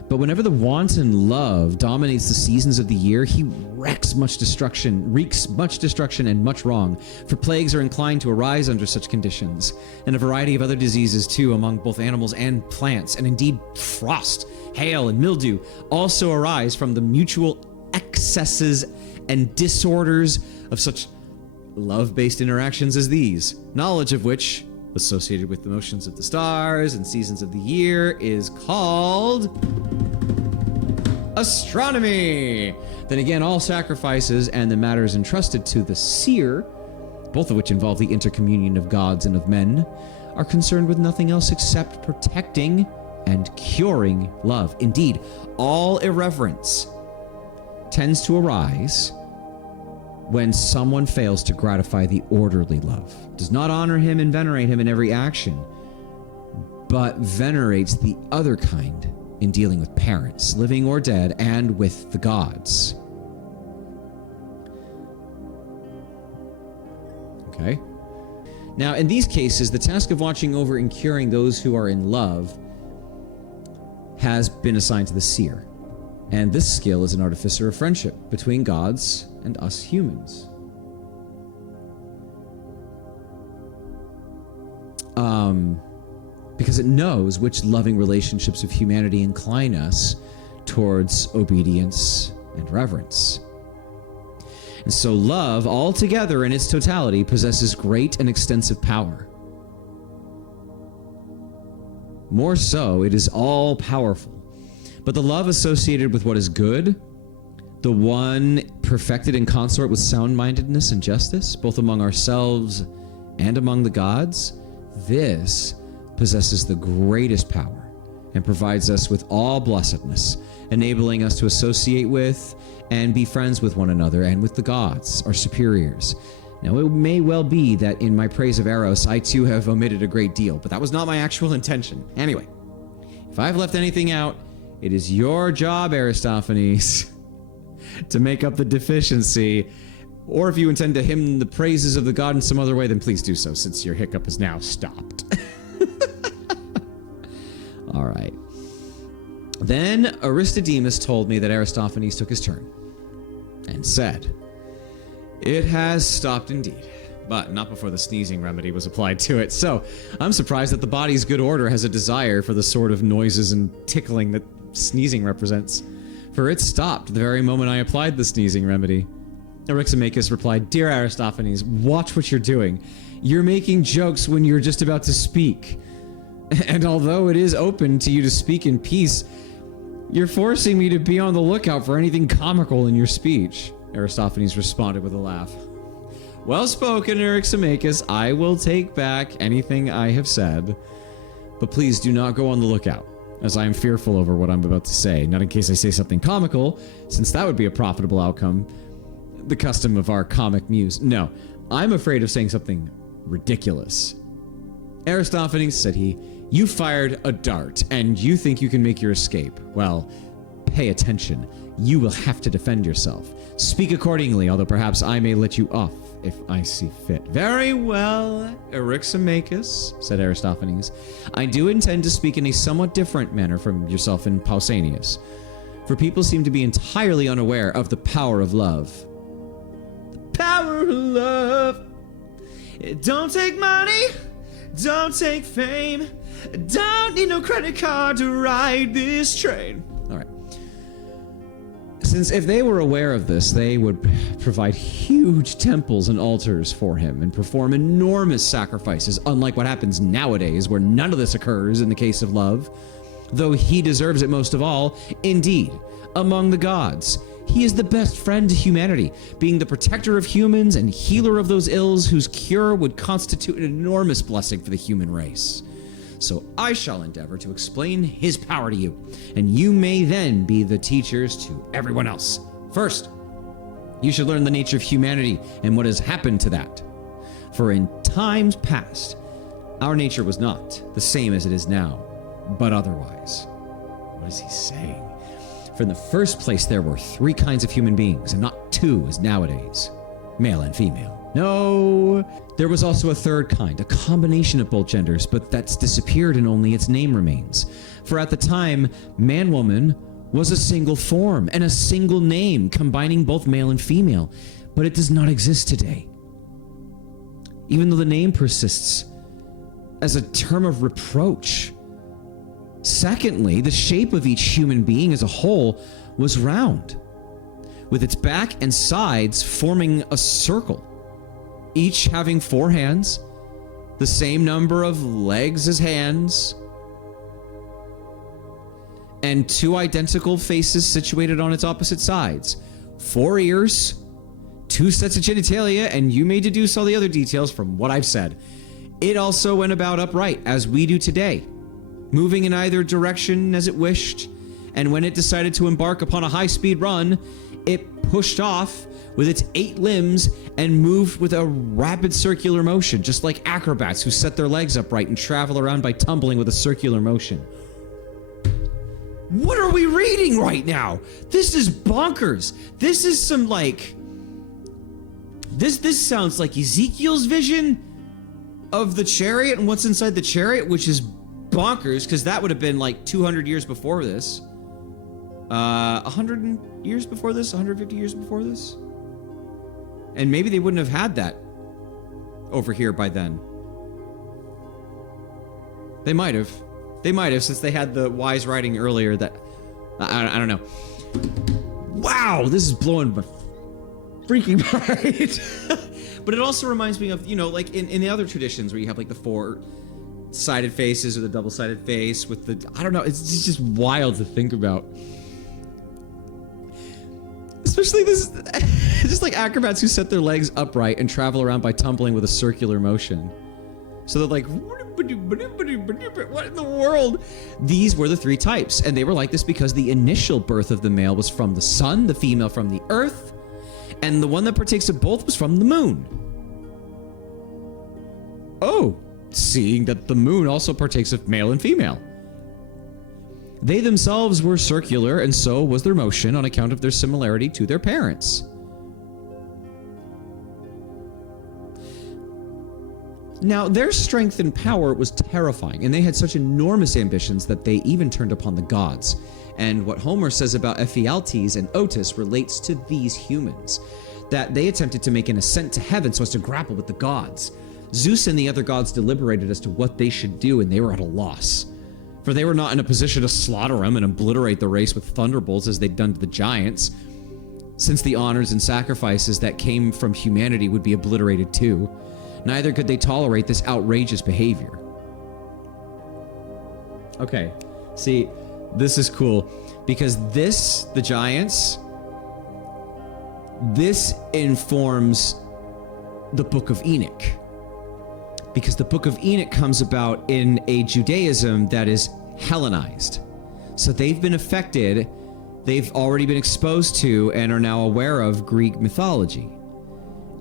But whenever the wanton love dominates the seasons of the year, he wreaks much destruction and much wrong, for plagues are inclined to arise under such conditions, and a variety of other diseases too among both animals and plants, and indeed frost, hail, and mildew also arise from the mutual excesses and disorders of such love-based interactions as these, knowledge of which, associated with the motions of the stars and seasons of the year, is called astronomy. Then again, all sacrifices and the matters entrusted to the seer, both of which involve the intercommunion of gods and of men, are concerned with nothing else except protecting and curing love. Indeed, all irreverence tends to arise when someone fails to gratify the orderly love, does not honor him and venerate him in every action, but venerates the other kind in dealing with parents, living or dead, and with the gods. Okay? Now, in these cases, the task of watching over and curing those who are in love has been assigned to the seer. And this skill is an artificer of friendship between gods and us humans. Because it knows which loving relationships of humanity incline us towards obedience and reverence. And so love, altogether in its totality, possesses great and extensive power. More so, it is all-powerful. But the love associated with what is good, the one perfected in consort with sound-mindedness and justice, both among ourselves and among the gods, this possesses the greatest power and provides us with all blessedness, enabling us to associate with and be friends with one another and with the gods, our superiors. Now, it may well be that in my praise of Eros, I too have omitted a great deal, but that was not my actual intention. Anyway, if I've left anything out, it is your job, Aristophanes, to make up the deficiency. Or if you intend to hymn the praises of the god in some other way, then please do so, since your hiccup is now stopped. All right. Then Aristodemus told me that Aristophanes took his turn and said, "It has stopped indeed, but not before the sneezing remedy was applied to it. So I'm surprised that the body's good order has a desire for the sort of noises and tickling that sneezing represents, for it stopped the very moment I applied the sneezing remedy." Eryximachus replied, "Dear Aristophanes, watch what you're doing. You're making jokes when you're just about to speak. And although it is open to you to speak in peace, you're forcing me to be on the lookout for anything comical in your speech." Aristophanes responded with a laugh. "Well spoken, Eryximachus. I will take back anything I have said. But please do not go on the lookout, as I am fearful over what I'm about to say. Not in case I say something comical, since that would be a profitable outcome. The custom of our comic muse. No, I'm afraid of saying something ridiculous." "Aristophanes," said he, "you fired a dart, and you think you can make your escape. Well, pay attention. You will have to defend yourself. Speak accordingly, although perhaps I may let you off if I see fit." "Very well, Eryximachus," said Aristophanes. "I do intend to speak in a somewhat different manner from yourself and Pausanias, for people seem to be entirely unaware of the power of love." "The power of love. Don't take money, don't take fame, don't need no credit card to ride this train." All right. Since if they were aware of this, they would provide huge temples and altars for him and perform enormous sacrifices, unlike what happens nowadays, where none of this occurs in the case of love, though he deserves it most of all. Indeed, among the gods, he is the best friend to humanity, being the protector of humans and healer of those ills whose cure would constitute an enormous blessing for the human race. So I shall endeavor to explain his power to you, and you may then be the teachers to everyone else. First, you should learn the nature of humanity and what has happened to that. For in times past, our nature was not the same as it is now, but otherwise. What is he saying? For in the first place, there were 3 kinds of human beings, and not 2 as nowadays, male and female. No, there was also a third kind, a combination of both genders, but that's disappeared and only its name remains. For at the time, man-woman was a single form and a single name, combining both male and female, but it does not exist today. Even though the name persists as a term of reproach. Secondly, the shape of each human being as a whole was round, with its back and sides forming a circle, each having 4 hands, the same number of legs as hands, and 2 identical faces situated on its opposite sides, 4 ears, 2 sets of genitalia, and you may deduce all the other details from what I've said. It also went about upright, as we do today, moving in either direction as it wished, and when it decided to embark upon a high-speed run, it pushed off with its 8 limbs and moved with a rapid circular motion, just like acrobats who set their legs upright and travel around by tumbling with a circular motion. What are we reading right now? This is bonkers. This is some This sounds like Ezekiel's vision of the chariot and what's inside the chariot, which is bonkers, because that would have been like 200 years before this. 100 years before this, 150 years before this. And maybe they wouldn't have had that over here by then. They might have. They might have, since they had the wise writing earlier that... I don't know. Wow, this is blowing my freaking mind. But it also reminds me of, like in the other traditions where you have like the four-sided faces or the double-sided face with the... I don't know, it's just wild to think about. Especially this... just like acrobats who set their legs upright and travel around by tumbling with a circular motion. So they're like... What in the world? These were the three types, and they were like this because the initial birth of the male was from the sun, the female from the earth, and the one that partakes of both was from the moon. Oh, seeing that the moon also partakes of male and female. They themselves were circular, and so was their motion on account of their similarity to their parents. Now, their strength and power was terrifying, and they had such enormous ambitions that they even turned upon the gods. And what Homer says about Ephialtes and Otis relates to these humans, that they attempted to make an ascent to heaven so as to grapple with the gods. Zeus and the other gods deliberated as to what they should do, and they were at a loss. For they were not in a position to slaughter them and obliterate the race with thunderbolts as they'd done to the giants, since the honors and sacrifices that came from humanity would be obliterated too. Neither could they tolerate this outrageous behavior. Okay, see, this is cool, because this, the giants, this informs the Book of Enoch. Because the Book of Enoch comes about in a Judaism that is Hellenized. So they've been affected, they've already been exposed to, and are now aware of Greek mythology.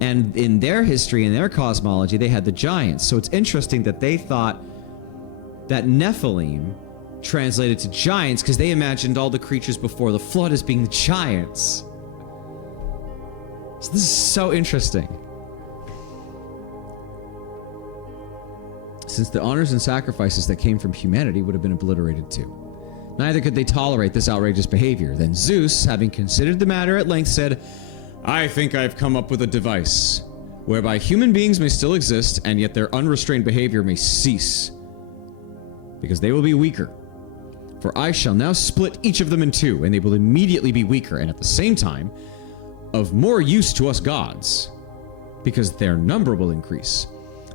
And in their history, in their cosmology, they had the giants. So it's interesting that they thought that Nephilim translated to giants because they imagined all the creatures before the flood as being the giants. So this is so interesting. Since the honors and sacrifices that came from humanity would have been obliterated too. Neither could they tolerate this outrageous behavior. Then Zeus, having considered the matter at length, said, I think I've come up with a device whereby human beings may still exist and yet their unrestrained behavior may cease, because they will be weaker. For I shall now split each of them in two, and they will immediately be weaker and at the same time of more use to us gods, because their number will increase.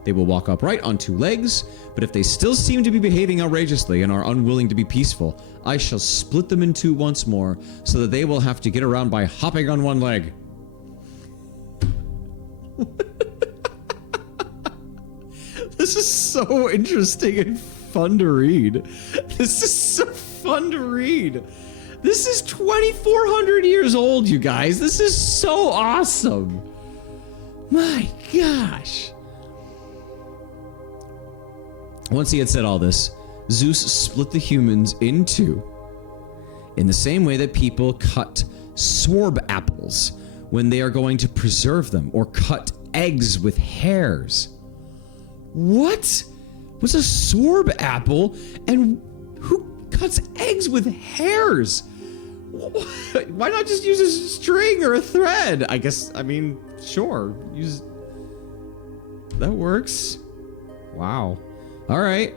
They will walk upright on two legs, but if they still seem to be behaving outrageously and are unwilling to be peaceful, I shall split them in two once more, so that they will have to get around by hopping on one leg. This is so interesting and fun to read. This is so fun to read. This is 2,400 years old, you guys. This is so awesome. My gosh. Once he had said all this, Zeus split the humans in two, in the same way that people cut swarb apples when they are going to preserve them, or cut eggs with hairs. What? What's a swarb apple, and who cuts eggs with hairs? Why not just use a string or a thread? Sure. That works. Wow. All right.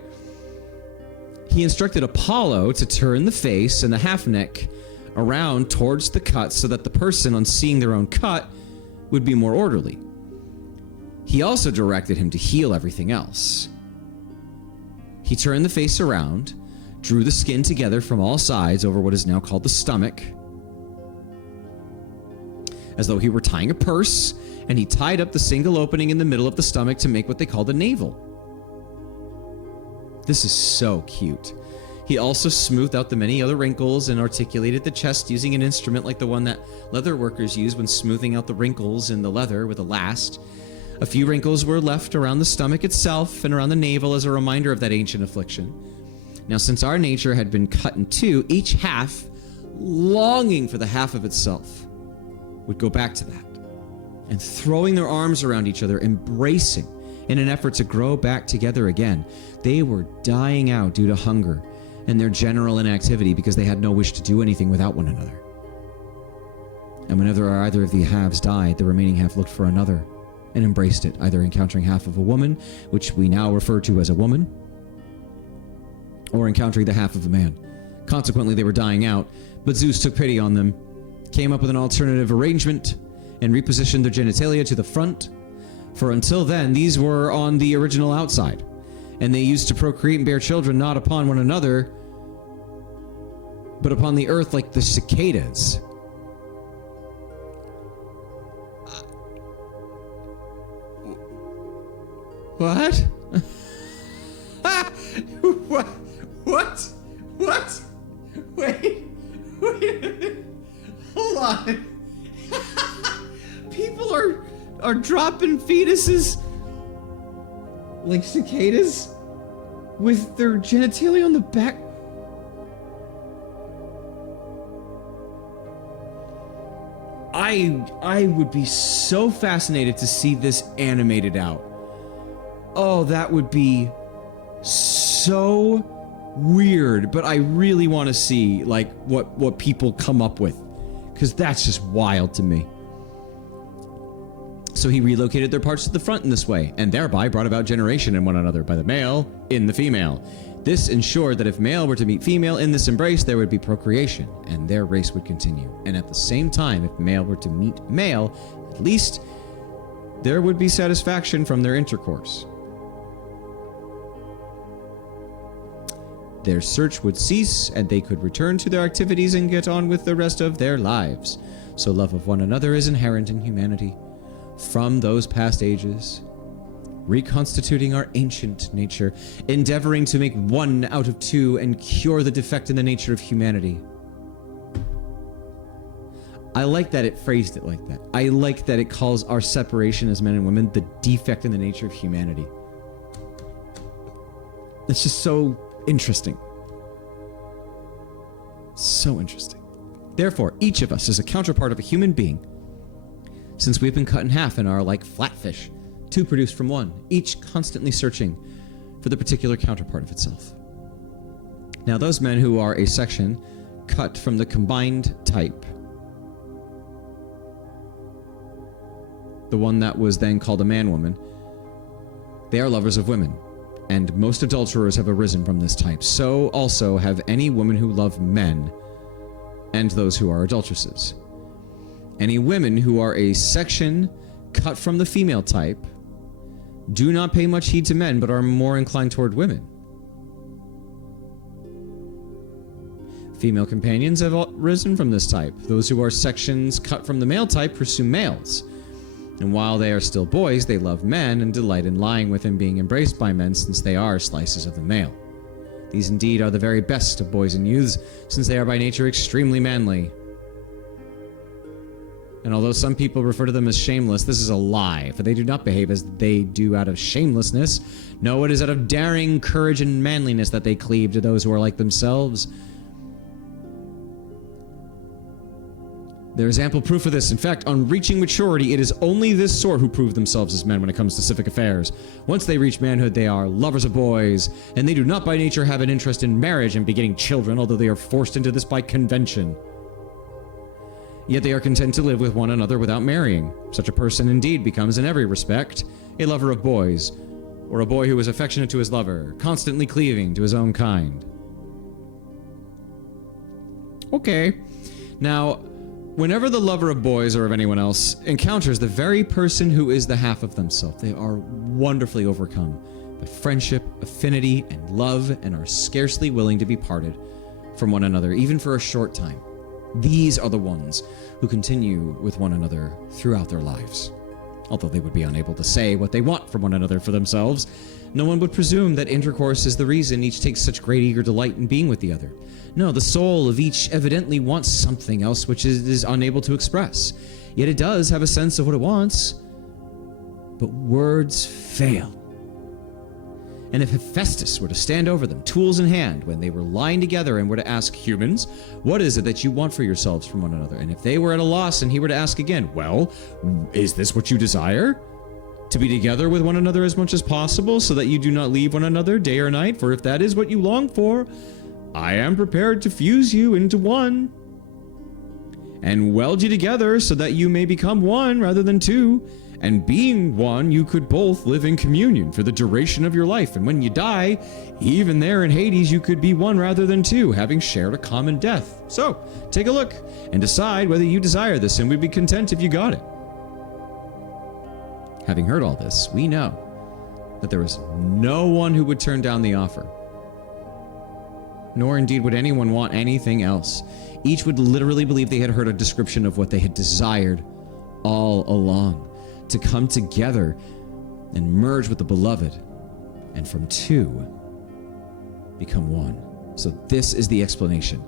He instructed Apollo to turn the face and the half-neck around towards the cut so that the person, on seeing their own cut, would be more orderly. He also directed him to heal everything else. He turned the face around, drew the skin together from all sides over what is now called the stomach, as though he were tying a purse, and he tied up the single opening in the middle of the stomach to make what they called a navel. This is so cute. He also smoothed out the many other wrinkles and articulated the chest using an instrument like the one that leather workers use when smoothing out the wrinkles in the leather with a last. A few wrinkles were left around the stomach itself and around the navel as a reminder of that ancient affliction. Now, since our nature had been cut in two, each half, longing for the half of itself, would go back to that, and throwing their arms around each other, embracing in an effort to grow back together again. They were dying out due to hunger, and their general inactivity because they had no wish to do anything without one another. And whenever either of the halves died, the remaining half looked for another and embraced it, either encountering half of a woman, which we now refer to as a woman, or encountering the half of a man. Consequently, they were dying out, but Zeus took pity on them, came up with an alternative arrangement, and repositioned their genitalia to the front. For until then, these were on the original outside, and they used to procreate and bear children not upon one another, but upon the earth like the cicadas. What? What? Wait a minute. Hold on. People are dropping fetuses like cicadas with their genitalia on the back. I would be so fascinated to see this animated out. Oh, that would be so weird, but I really want to see like what people come up with, because that's just wild to me. So he relocated their parts to the front in this way, and thereby brought about generation in one another by the male in the female. This ensured that if male were to meet female in this embrace, there would be procreation, and their race would continue. And at the same time, if male were to meet male, at least there would be satisfaction from their intercourse. Their search would cease, and they could return to their activities and get on with the rest of their lives. So love of one another is inherent in humanity from those past ages, reconstituting our ancient nature, endeavoring to make one out of two and cure the defect in the nature of humanity. I like that it phrased it like that. I like that it calls our separation as men and women the defect in the nature of humanity. It's just so interesting. So interesting. Therefore, each of us is a counterpart of a human being, since we've been cut in half and are like flatfish, two produced from one, each constantly searching for the particular counterpart of itself. Now, those men who are a section cut from the combined type, the one that was then called a man-woman, they are lovers of women. And most adulterers have arisen from this type. So also have any women who love men, and those who are adulteresses. Any women who are a section cut from the female type do not pay much heed to men, but are more inclined toward women. Female companions have risen from this type. Those who are sections cut from the male type pursue males. And while they are still boys, they love men and delight in lying with and being embraced by men, since they are slices of the male. These indeed are the very best of boys and youths, since they are by nature extremely manly. And although some people refer to them as shameless, this is a lie, for they do not behave as they do out of shamelessness. No, it is out of daring, courage, and manliness that they cleave to those who are like themselves. There is ample proof of this. In fact, on reaching maturity, it is only this sort who prove themselves as men when it comes to civic affairs. Once they reach manhood, they are lovers of boys, and they do not by nature have an interest in marriage and begetting children, although they are forced into this by convention. Yet they are content to live with one another without marrying. Such a person indeed becomes, in every respect, a lover of boys, or a boy who is affectionate to his lover, constantly cleaving to his own kind. Okay. Now, whenever the lover of boys or of anyone else encounters the very person who is the half of themselves, they are wonderfully overcome by friendship, affinity, and love, and are scarcely willing to be parted from one another, even for a short time. These are the ones who continue with one another throughout their lives. Although they would be unable to say what they want from one another for themselves, no one would presume that intercourse is the reason each takes such great eager delight in being with the other. No, the soul of each evidently wants something else which it is unable to express. Yet it does have a sense of what it wants, but words fail. And if Hephaestus were to stand over them, tools in hand, when they were lying together and were to ask humans, what is it that you want for yourselves from one another? And if they were at a loss and he were to ask again, well, is this what you desire? To be together with one another as much as possible so that you do not leave one another day or night? For if that is what you long for, I am prepared to fuse you into one and weld you together so that you may become one rather than two. And being one, you could both live in communion for the duration of your life. And when you die, even there in Hades, you could be one rather than two, having shared a common death. So, take a look and decide whether you desire this, and we'd be content if you got it. Having heard all this, we know that there was no one who would turn down the offer. Nor indeed would anyone want anything else. Each would literally believe they had heard a description of what they had desired all along. To come together and merge with the beloved, and from two become one. So this is the explanation.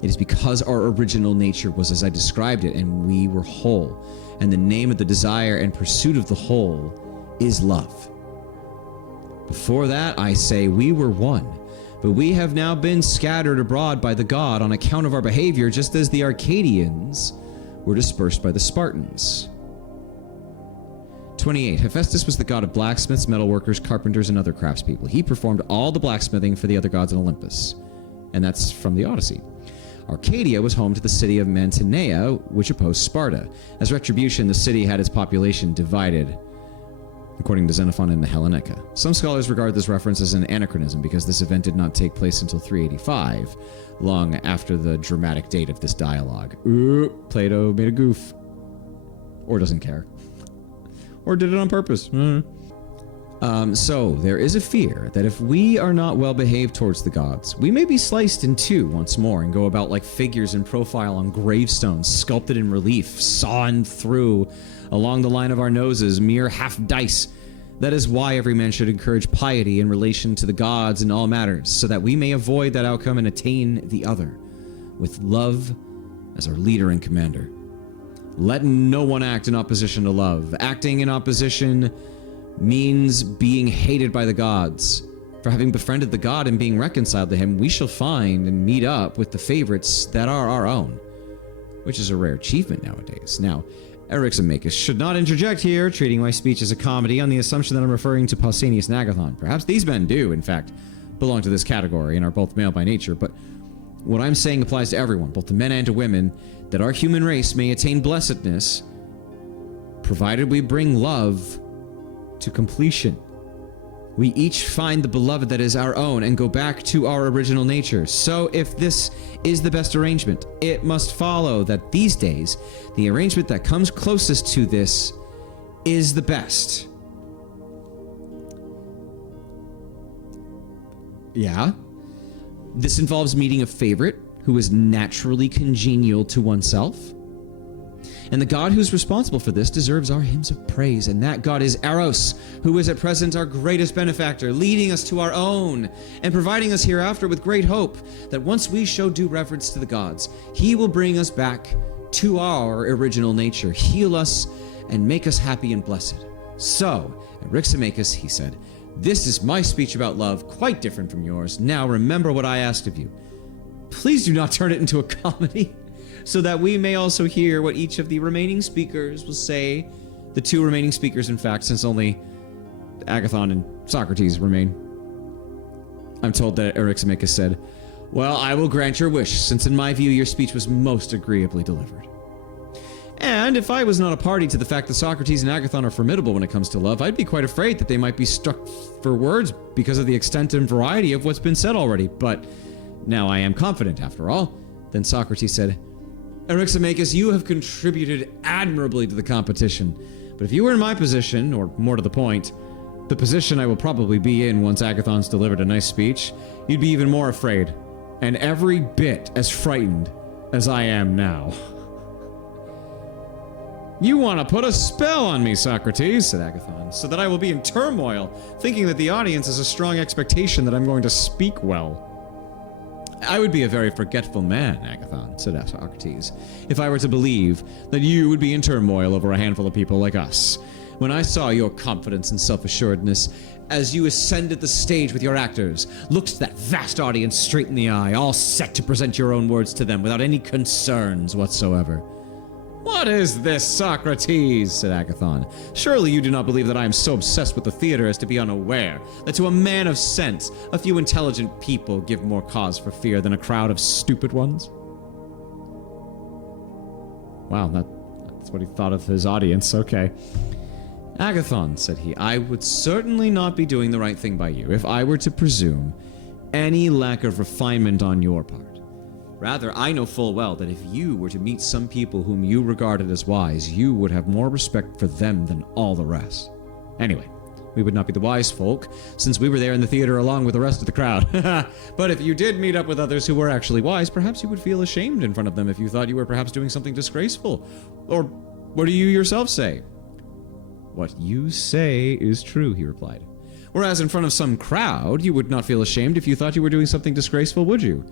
It is because our original nature was as I described it, and we were whole. And the name of the desire and pursuit of the whole is love. Before that, I say we were one, but we have now been scattered abroad by the god on account of our behavior, just as the Arcadians were dispersed by the Spartans. 28. Hephaestus was the god of blacksmiths, metalworkers, carpenters, and other craftspeople. He performed all the blacksmithing for the other gods in Olympus. And that's from the Odyssey. Arcadia was home to the city of Mantinea, which opposed Sparta. As retribution, the city had its population divided, according to Xenophon and the Hellenica. Some scholars regard this reference as an anachronism because this event did not take place until 385, long after the dramatic date of this dialogue. Plato made a goof. Or doesn't care. Or did it on purpose. So there is a fear that if we are not well behaved towards the gods, we may be sliced in two once more and go about like figures in profile on gravestones, sculpted in relief, sawn through along the line of our noses, mere half dice. That is why every man should encourage piety in relation to the gods in all matters, so that we may avoid that outcome and attain the other, with love as our leader and commander. Let no one act in opposition to love. Acting in opposition means being hated by the gods. For having befriended the god and being reconciled to him, we shall find and meet up with the favorites that are our own, which is a rare achievement nowadays. Now, Eryximachus should not interject here, treating my speech as a comedy on the assumption that I'm referring to Pausanias and Agathon. Perhaps these men do, in fact, belong to this category and are both male by nature, but what I'm saying applies to everyone, both to men and to women, that our human race may attain blessedness, provided we bring love to completion. We each find the beloved that is our own and go back to our original nature. So if this is the best arrangement, it must follow that these days, the arrangement that comes closest to this is the best. Yeah? This involves meeting a favorite who is naturally congenial to oneself. And the god who's responsible for this deserves our hymns of praise, and that god is Eros, who is at present our greatest benefactor, leading us to our own, and providing us hereafter with great hope that once we show due reverence to the gods, he will bring us back to our original nature, heal us, and make us happy and blessed. So, Eryximachus, he said, this is my speech about love, quite different from yours. Now remember what I asked of you. Please do not turn it into a comedy, so that we may also hear what each of the remaining speakers will say. The two remaining speakers, in fact, since only Agathon and Socrates remain. I'm told that Eryximachus said, well, I will grant your wish, since in my view your speech was most agreeably delivered. And if I was not a party to the fact that Socrates and Agathon are formidable when it comes to love, I'd be quite afraid that they might be struck for words because of the extent and variety of what's been said already. But now I am confident, after all. Then Socrates said, Eryximachus, you have contributed admirably to the competition. But if you were in my position, or more to the point, the position I will probably be in once Agathon's delivered a nice speech, you'd be even more afraid, and every bit as frightened as I am now. You want to put a spell on me, Socrates, said Agathon, so that I will be in turmoil, thinking that the audience has a strong expectation that I'm going to speak well. I would be a very forgetful man, Agathon, said Socrates, if I were to believe that you would be in turmoil over a handful of people like us. When I saw your confidence and self-assuredness as you ascended the stage with your actors, looked that vast audience straight in the eye, all set to present your own words to them without any concerns whatsoever. What is this, Socrates? Said Agathon. Surely you do not believe that I am so obsessed with the theater as to be unaware that to a man of sense, a few intelligent people give more cause for fear than a crowd of stupid ones? Wow, that's what he thought of his audience. Okay. Agathon, said he, I would certainly not be doing the right thing by you if I were to presume any lack of refinement on your part. Rather, I know full well that if you were to meet some people whom you regarded as wise, you would have more respect for them than all the rest. Anyway, we would not be the wise folk, since we were there in the theater along with the rest of the crowd. But if you did meet up with others who were actually wise, perhaps you would feel ashamed in front of them if you thought you were perhaps doing something disgraceful. Or what do you yourself say? What you say is true, he replied. Whereas in front of some crowd, you would not feel ashamed if you thought you were doing something disgraceful, would you?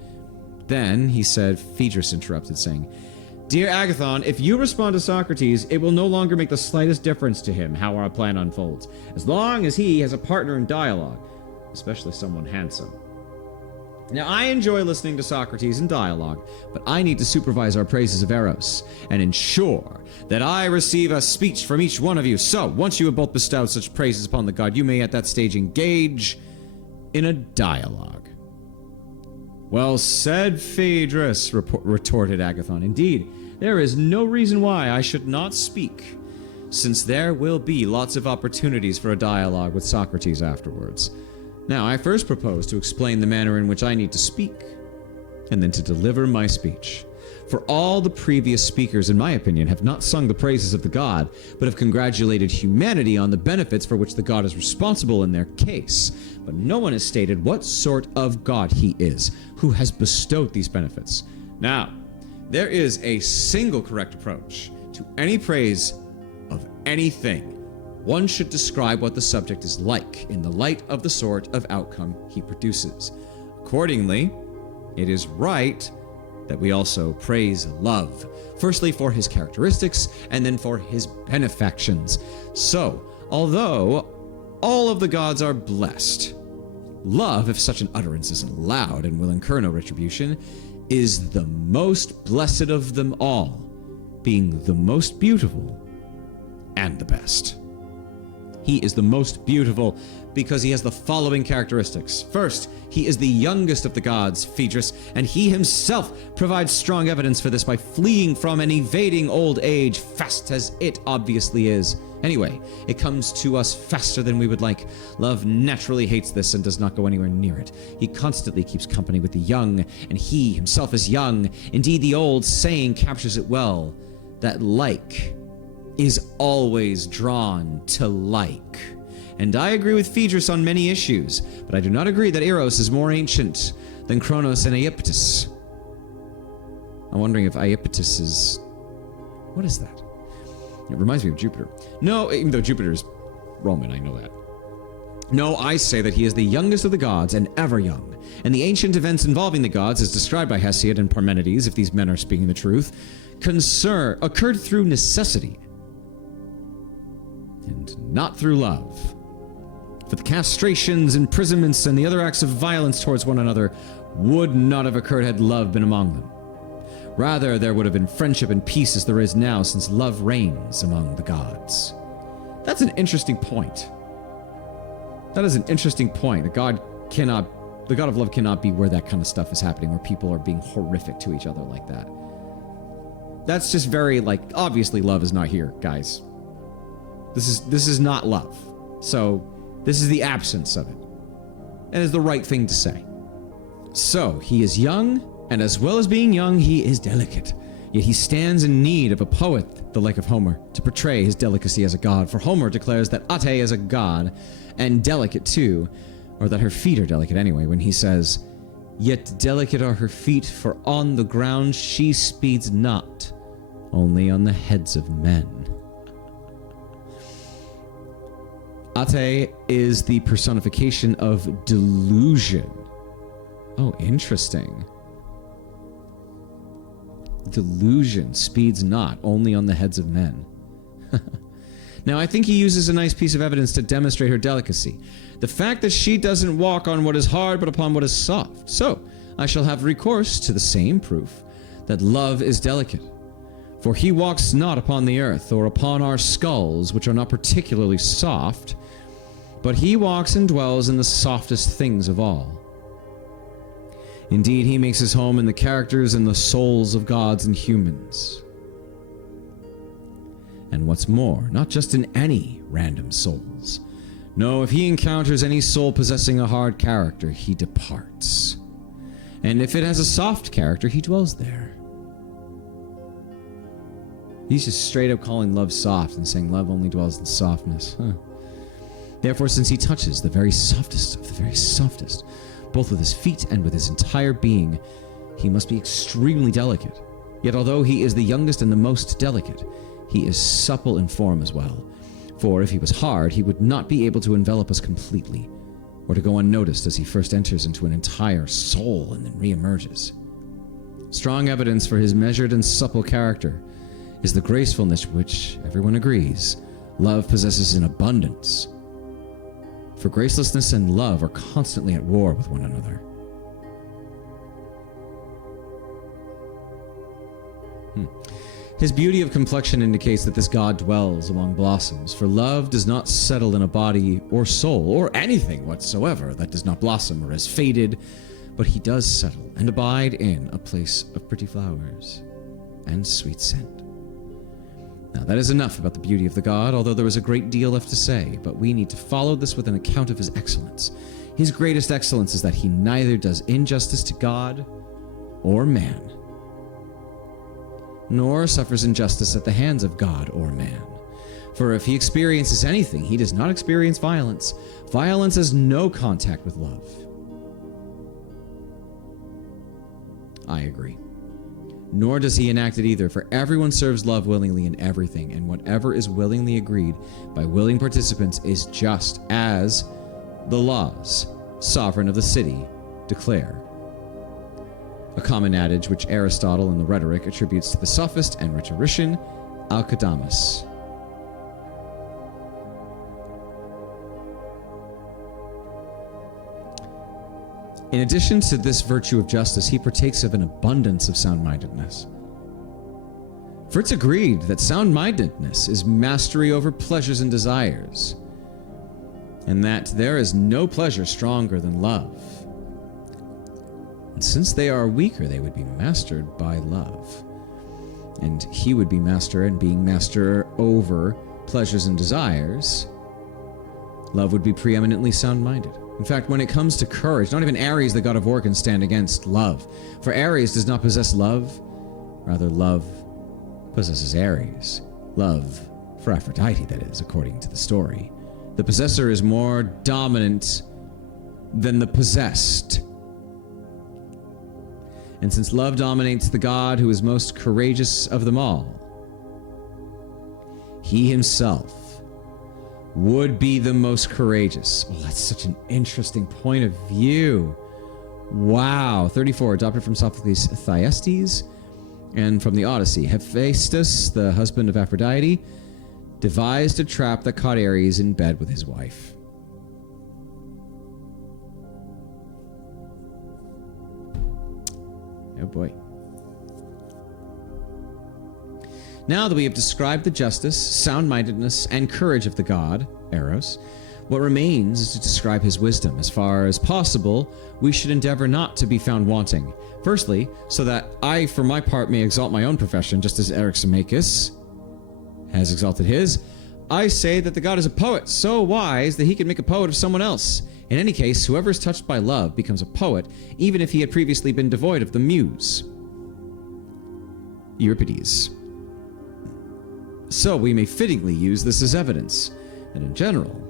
Then, he said, Phaedrus interrupted, saying, Dear Agathon, if you respond to Socrates, it will no longer make the slightest difference to him how our plan unfolds, as long as he has a partner in dialogue, especially someone handsome. Now, I enjoy listening to Socrates in dialogue, but I need to supervise our praises of Eros and ensure that I receive a speech from each one of you. So, once you have both bestowed such praises upon the god, you may at that stage engage in a dialogue. Well said, Phaedrus, retorted Agathon. Indeed, there is no reason why I should not speak, since there will be lots of opportunities for a dialogue with Socrates afterwards. Now, I first propose to explain the manner in which I need to speak, and then to deliver my speech. For all the previous speakers, in my opinion, have not sung the praises of the god, but have congratulated humanity on the benefits for which the god is responsible in their case. But no one has stated what sort of god he is, who has bestowed these benefits. Now, there is a single correct approach to any praise of anything. One should describe what the subject is like in the light of the sort of outcome he produces. Accordingly, it is right that we also praise love, firstly for his characteristics, and then for his benefactions. So, although all of the gods are blessed, love, if such an utterance is allowed and will incur no retribution, is the most blessed of them all, being the most beautiful and the best. He is the most beautiful because he has the following characteristics. First, he is the youngest of the gods, Phaedrus, and he himself provides strong evidence for this by fleeing from and evading old age, fast as it obviously is. Anyway, it comes to us faster than we would like. Love naturally hates this and does not go anywhere near it. He constantly keeps company with the young, and he himself is young. Indeed, the old saying captures it well, that like is always drawn to like. And I agree with Phaedrus on many issues, but I do not agree that Eros is more ancient than Kronos and Iapetus. I'm wondering if Iapetus is... what is that? It reminds me of Jupiter. No, even though Jupiter is Roman, I know that. No, I say that he is the youngest of the gods and ever young. And the ancient events involving the gods, as described by Hesiod and Parmenides, if these men are speaking the truth, occurred through necessity and not through love. For the castrations, imprisonments, and the other acts of violence towards one another would not have occurred had love been among them. Rather, there would have been friendship and peace as there is now, since love reigns among the gods. That's an interesting point. That is an interesting point. The god of love cannot be where that kind of stuff is happening, where people are being horrific to each other like that. That's just very, obviously love is not here, guys. This is not love. So, this is the absence of it. And is the right thing to say. So, he is young, and as well as being young, he is delicate. Yet he stands in need of a poet, the like of Homer, to portray his delicacy as a god. For Homer declares that Ate is a god, and delicate too, or that her feet are delicate anyway, when he says, Yet delicate are her feet, for on the ground she speeds not, only on the heads of men. Ate is the personification of delusion. Oh, interesting. Delusion speeds not, only on the heads of men. Now, I think he uses a nice piece of evidence to demonstrate her delicacy. The fact that she doesn't walk on what is hard, but upon what is soft. So, I shall have recourse to the same proof that love is delicate. For he walks not upon the earth, or upon our skulls, which are not particularly soft, but he walks and dwells in the softest things of all. Indeed, he makes his home in the characters and the souls of gods and humans. And what's more, not just in any random souls. No, if he encounters any soul possessing a hard character, he departs. And if it has a soft character, he dwells there. He's just straight up calling love soft and saying love only dwells in softness. Therefore, since he touches the very softest of the very softest, both with his feet and with his entire being, he must be extremely delicate. Yet although he is the youngest and the most delicate, he is supple in form as well. For if he was hard, he would not be able to envelop us completely, or to go unnoticed as he first enters into an entire soul and then reemerges. Strong evidence for his measured and supple character is the gracefulness which, everyone agrees, love possesses in abundance. For gracelessness and love are constantly at war with one another. His beauty of complexion indicates that this god dwells among blossoms, for love does not settle in a body or soul or anything whatsoever that does not blossom or is faded, but he does settle and abide in a place of pretty flowers and sweet scent. Now, that is enough about the beauty of the god, although there is a great deal left to say, but we need to follow this with an account of his excellence. His greatest excellence is that he neither does injustice to God or man, nor suffers injustice at the hands of God or man. For if he experiences anything, he does not experience violence. Violence has no contact with love. I agree. Nor does he enact it either, for everyone serves love willingly in everything, and whatever is willingly agreed by willing participants is just as the laws, sovereign of the city, declare. A common adage which Aristotle in the Rhetoric attributes to the sophist and rhetorician Alcidamas. In addition to this virtue of justice, he partakes of an abundance of sound-mindedness. For it's agreed that sound-mindedness is mastery over pleasures and desires, and that there is no pleasure stronger than love. And since they are weaker, they would be mastered by love. And he would be master, and being master over pleasures and desires, love would be preeminently sound-minded. In fact, when it comes to courage, not even Ares, the god of war, can stand against love. For Ares does not possess love, rather love possesses Ares. Love for Aphrodite, that is, according to the story. The possessor is more dominant than the possessed. And since love dominates the god who is most courageous of them all, he himself would be the most courageous. Oh, that's such an interesting point of view. Wow. 34, adopted from Sophocles' Thyestes and from the Odyssey. Hephaestus, the husband of Aphrodite, devised a trap that caught Ares in bed with his wife. Oh boy. Now that we have described the justice, sound-mindedness, and courage of the god, Eros, what remains is to describe his wisdom. As far as possible, we should endeavor not to be found wanting. Firstly, so that I, for my part, may exalt my own profession, just as Eryximachus has exalted his. I say that the god is a poet, so wise that he can make a poet of someone else. In any case, whoever is touched by love becomes a poet, even if he had previously been devoid of the muse. Euripides. So we may fittingly use this as evidence that in general,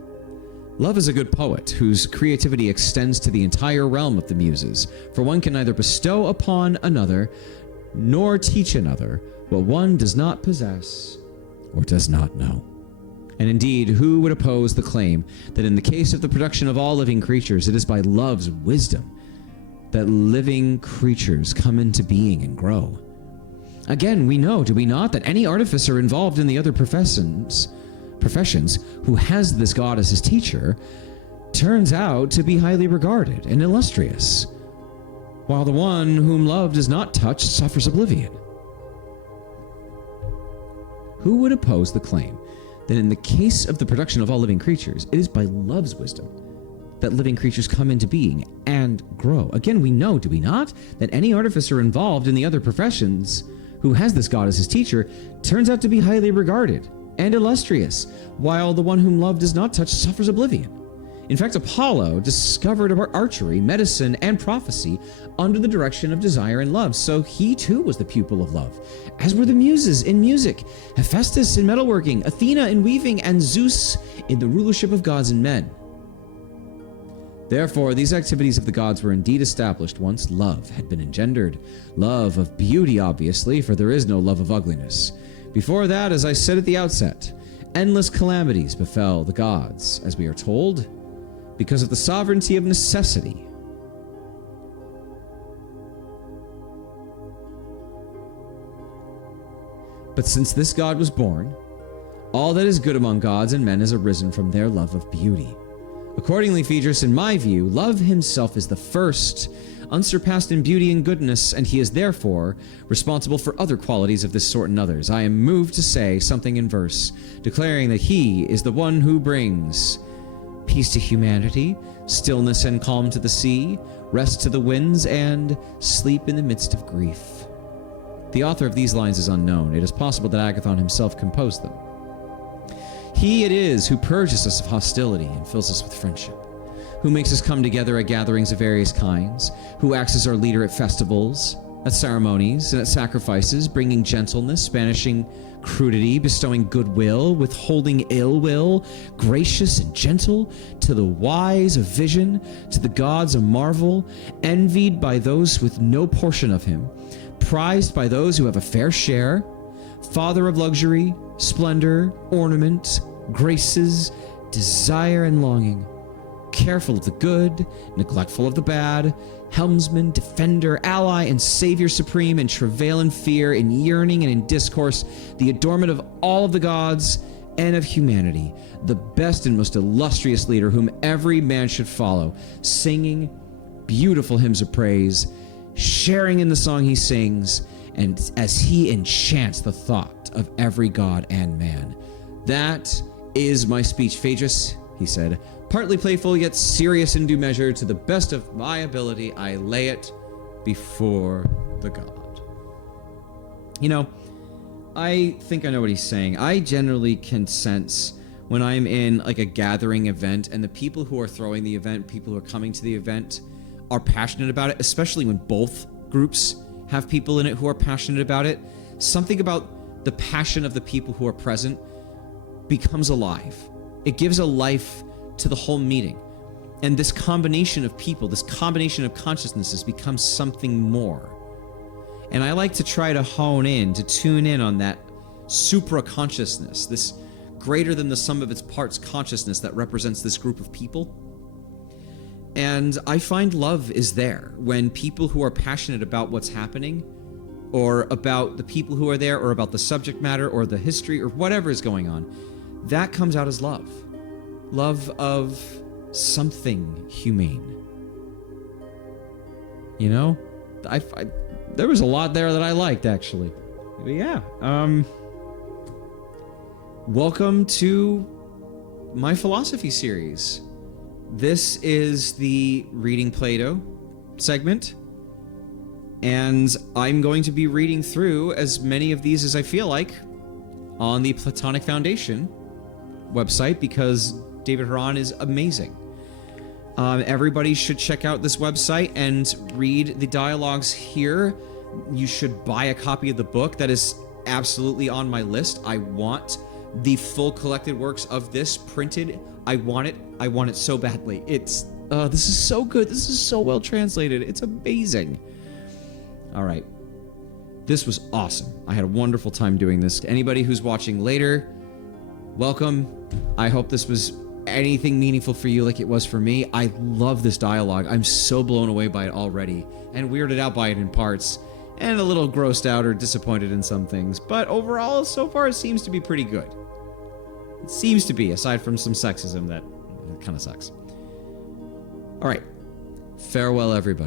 love is a good poet whose creativity extends to the entire realm of the muses, for one can neither bestow upon another nor teach another what one does not possess or does not know. And indeed, who would oppose the claim that in the case of the production of all living creatures, it is by love's wisdom that living creatures come into being and grow? Again, we know, do we not, that any artificer involved in the other professions who has this god as his teacher turns out to be highly regarded and illustrious, while the one whom love does not touch suffers oblivion. who would oppose the claim that in the case of the production of all living creatures, it is by love's wisdom that living creatures come into being and grow? Again, we know, do we not, that any artificer involved in the other professions who has this god as his teacher turns out to be highly regarded and illustrious, while the one whom love does not touch suffers oblivion. In fact, Apollo discovered archery, medicine, and prophecy under the direction of desire and love, so he too was the pupil of love, as were the muses in music, Hephaestus in metalworking, Athena in weaving, and Zeus in the rulership of gods and men. Therefore, these activities of the gods were indeed established once love had been engendered. Love of beauty, obviously, for there is no love of ugliness. Before that, as I said at the outset, endless calamities befell the gods, as we are told, because of the sovereignty of necessity. But since this god was born, all that is good among gods and men has arisen from their love of beauty. Accordingly, Phaedrus, in my view, love himself is the first, unsurpassed in beauty and goodness, and he is therefore responsible for other qualities of this sort and others. I am moved to say something in verse, declaring that he is the one who brings peace to humanity, stillness and calm to the sea, rest to the winds, and sleep in the midst of grief. The author of these lines is unknown. It is possible that Agathon himself composed them. He it is who purges us of hostility and fills us with friendship, who makes us come together at gatherings of various kinds, who acts as our leader at festivals, at ceremonies, and at sacrifices, bringing gentleness, banishing crudity, bestowing goodwill, withholding ill will, gracious and gentle, to the wise a vision, to the gods a marvel, envied by those with no portion of him, prized by those who have a fair share, father of luxury, splendor, ornament, graces, desire and longing, careful of the good, neglectful of the bad, helmsman, defender, ally, and savior supreme, in travail and fear, in yearning and in discourse, the adornment of all of the gods and of humanity, the best and most illustrious leader whom every man should follow, singing beautiful hymns of praise, sharing in the song he sings, and as he enchants the thought of every god and man. That is my speech, Phaedrus, he said, partly playful, yet serious in due measure. To the best of my ability, I lay it before the god. You know, I think I know what he's saying. I generally can sense when I'm in like a gathering event and the people who are throwing the event, people who are coming to the event, are passionate about it, especially when both groups have people in it who are passionate about it. Something about the passion of the people who are present becomes alive. It gives a life to the whole meeting. And this combination of people, this combination of consciousnesses becomes something more. And I like to try to hone in, to tune in on that supra-consciousness, this greater than the sum of its parts consciousness that represents this group of people. And I find love is there when people who are passionate about what's happening, or about the people who are there, or about the subject matter, or the history, or whatever is going on, that comes out as love. Love of something humane. You know? There was a lot there that I liked, actually. But yeah. Welcome to my philosophy series. This is the Reading Plato segment, and I'm going to be reading through as many of these as I feel like on the Platonic Foundation website, because David Horan is amazing. Everybody should check out this website and read the dialogues here. You should buy a copy of the book. That is absolutely on my list. I want the full collected works of this printed. I want it so badly. This is so good. This is so well translated. It's amazing. All right. This was awesome. I had a wonderful time doing this. To anybody who's watching later, welcome. I hope this was anything meaningful for you like it was for me. I love this dialogue. I'm so blown away by it already, and weirded out by it in parts, and a little grossed out or disappointed in some things. But overall, so far, it seems to be pretty good. It seems to be, aside from some sexism that kind of sucks. All right. Farewell, everybody.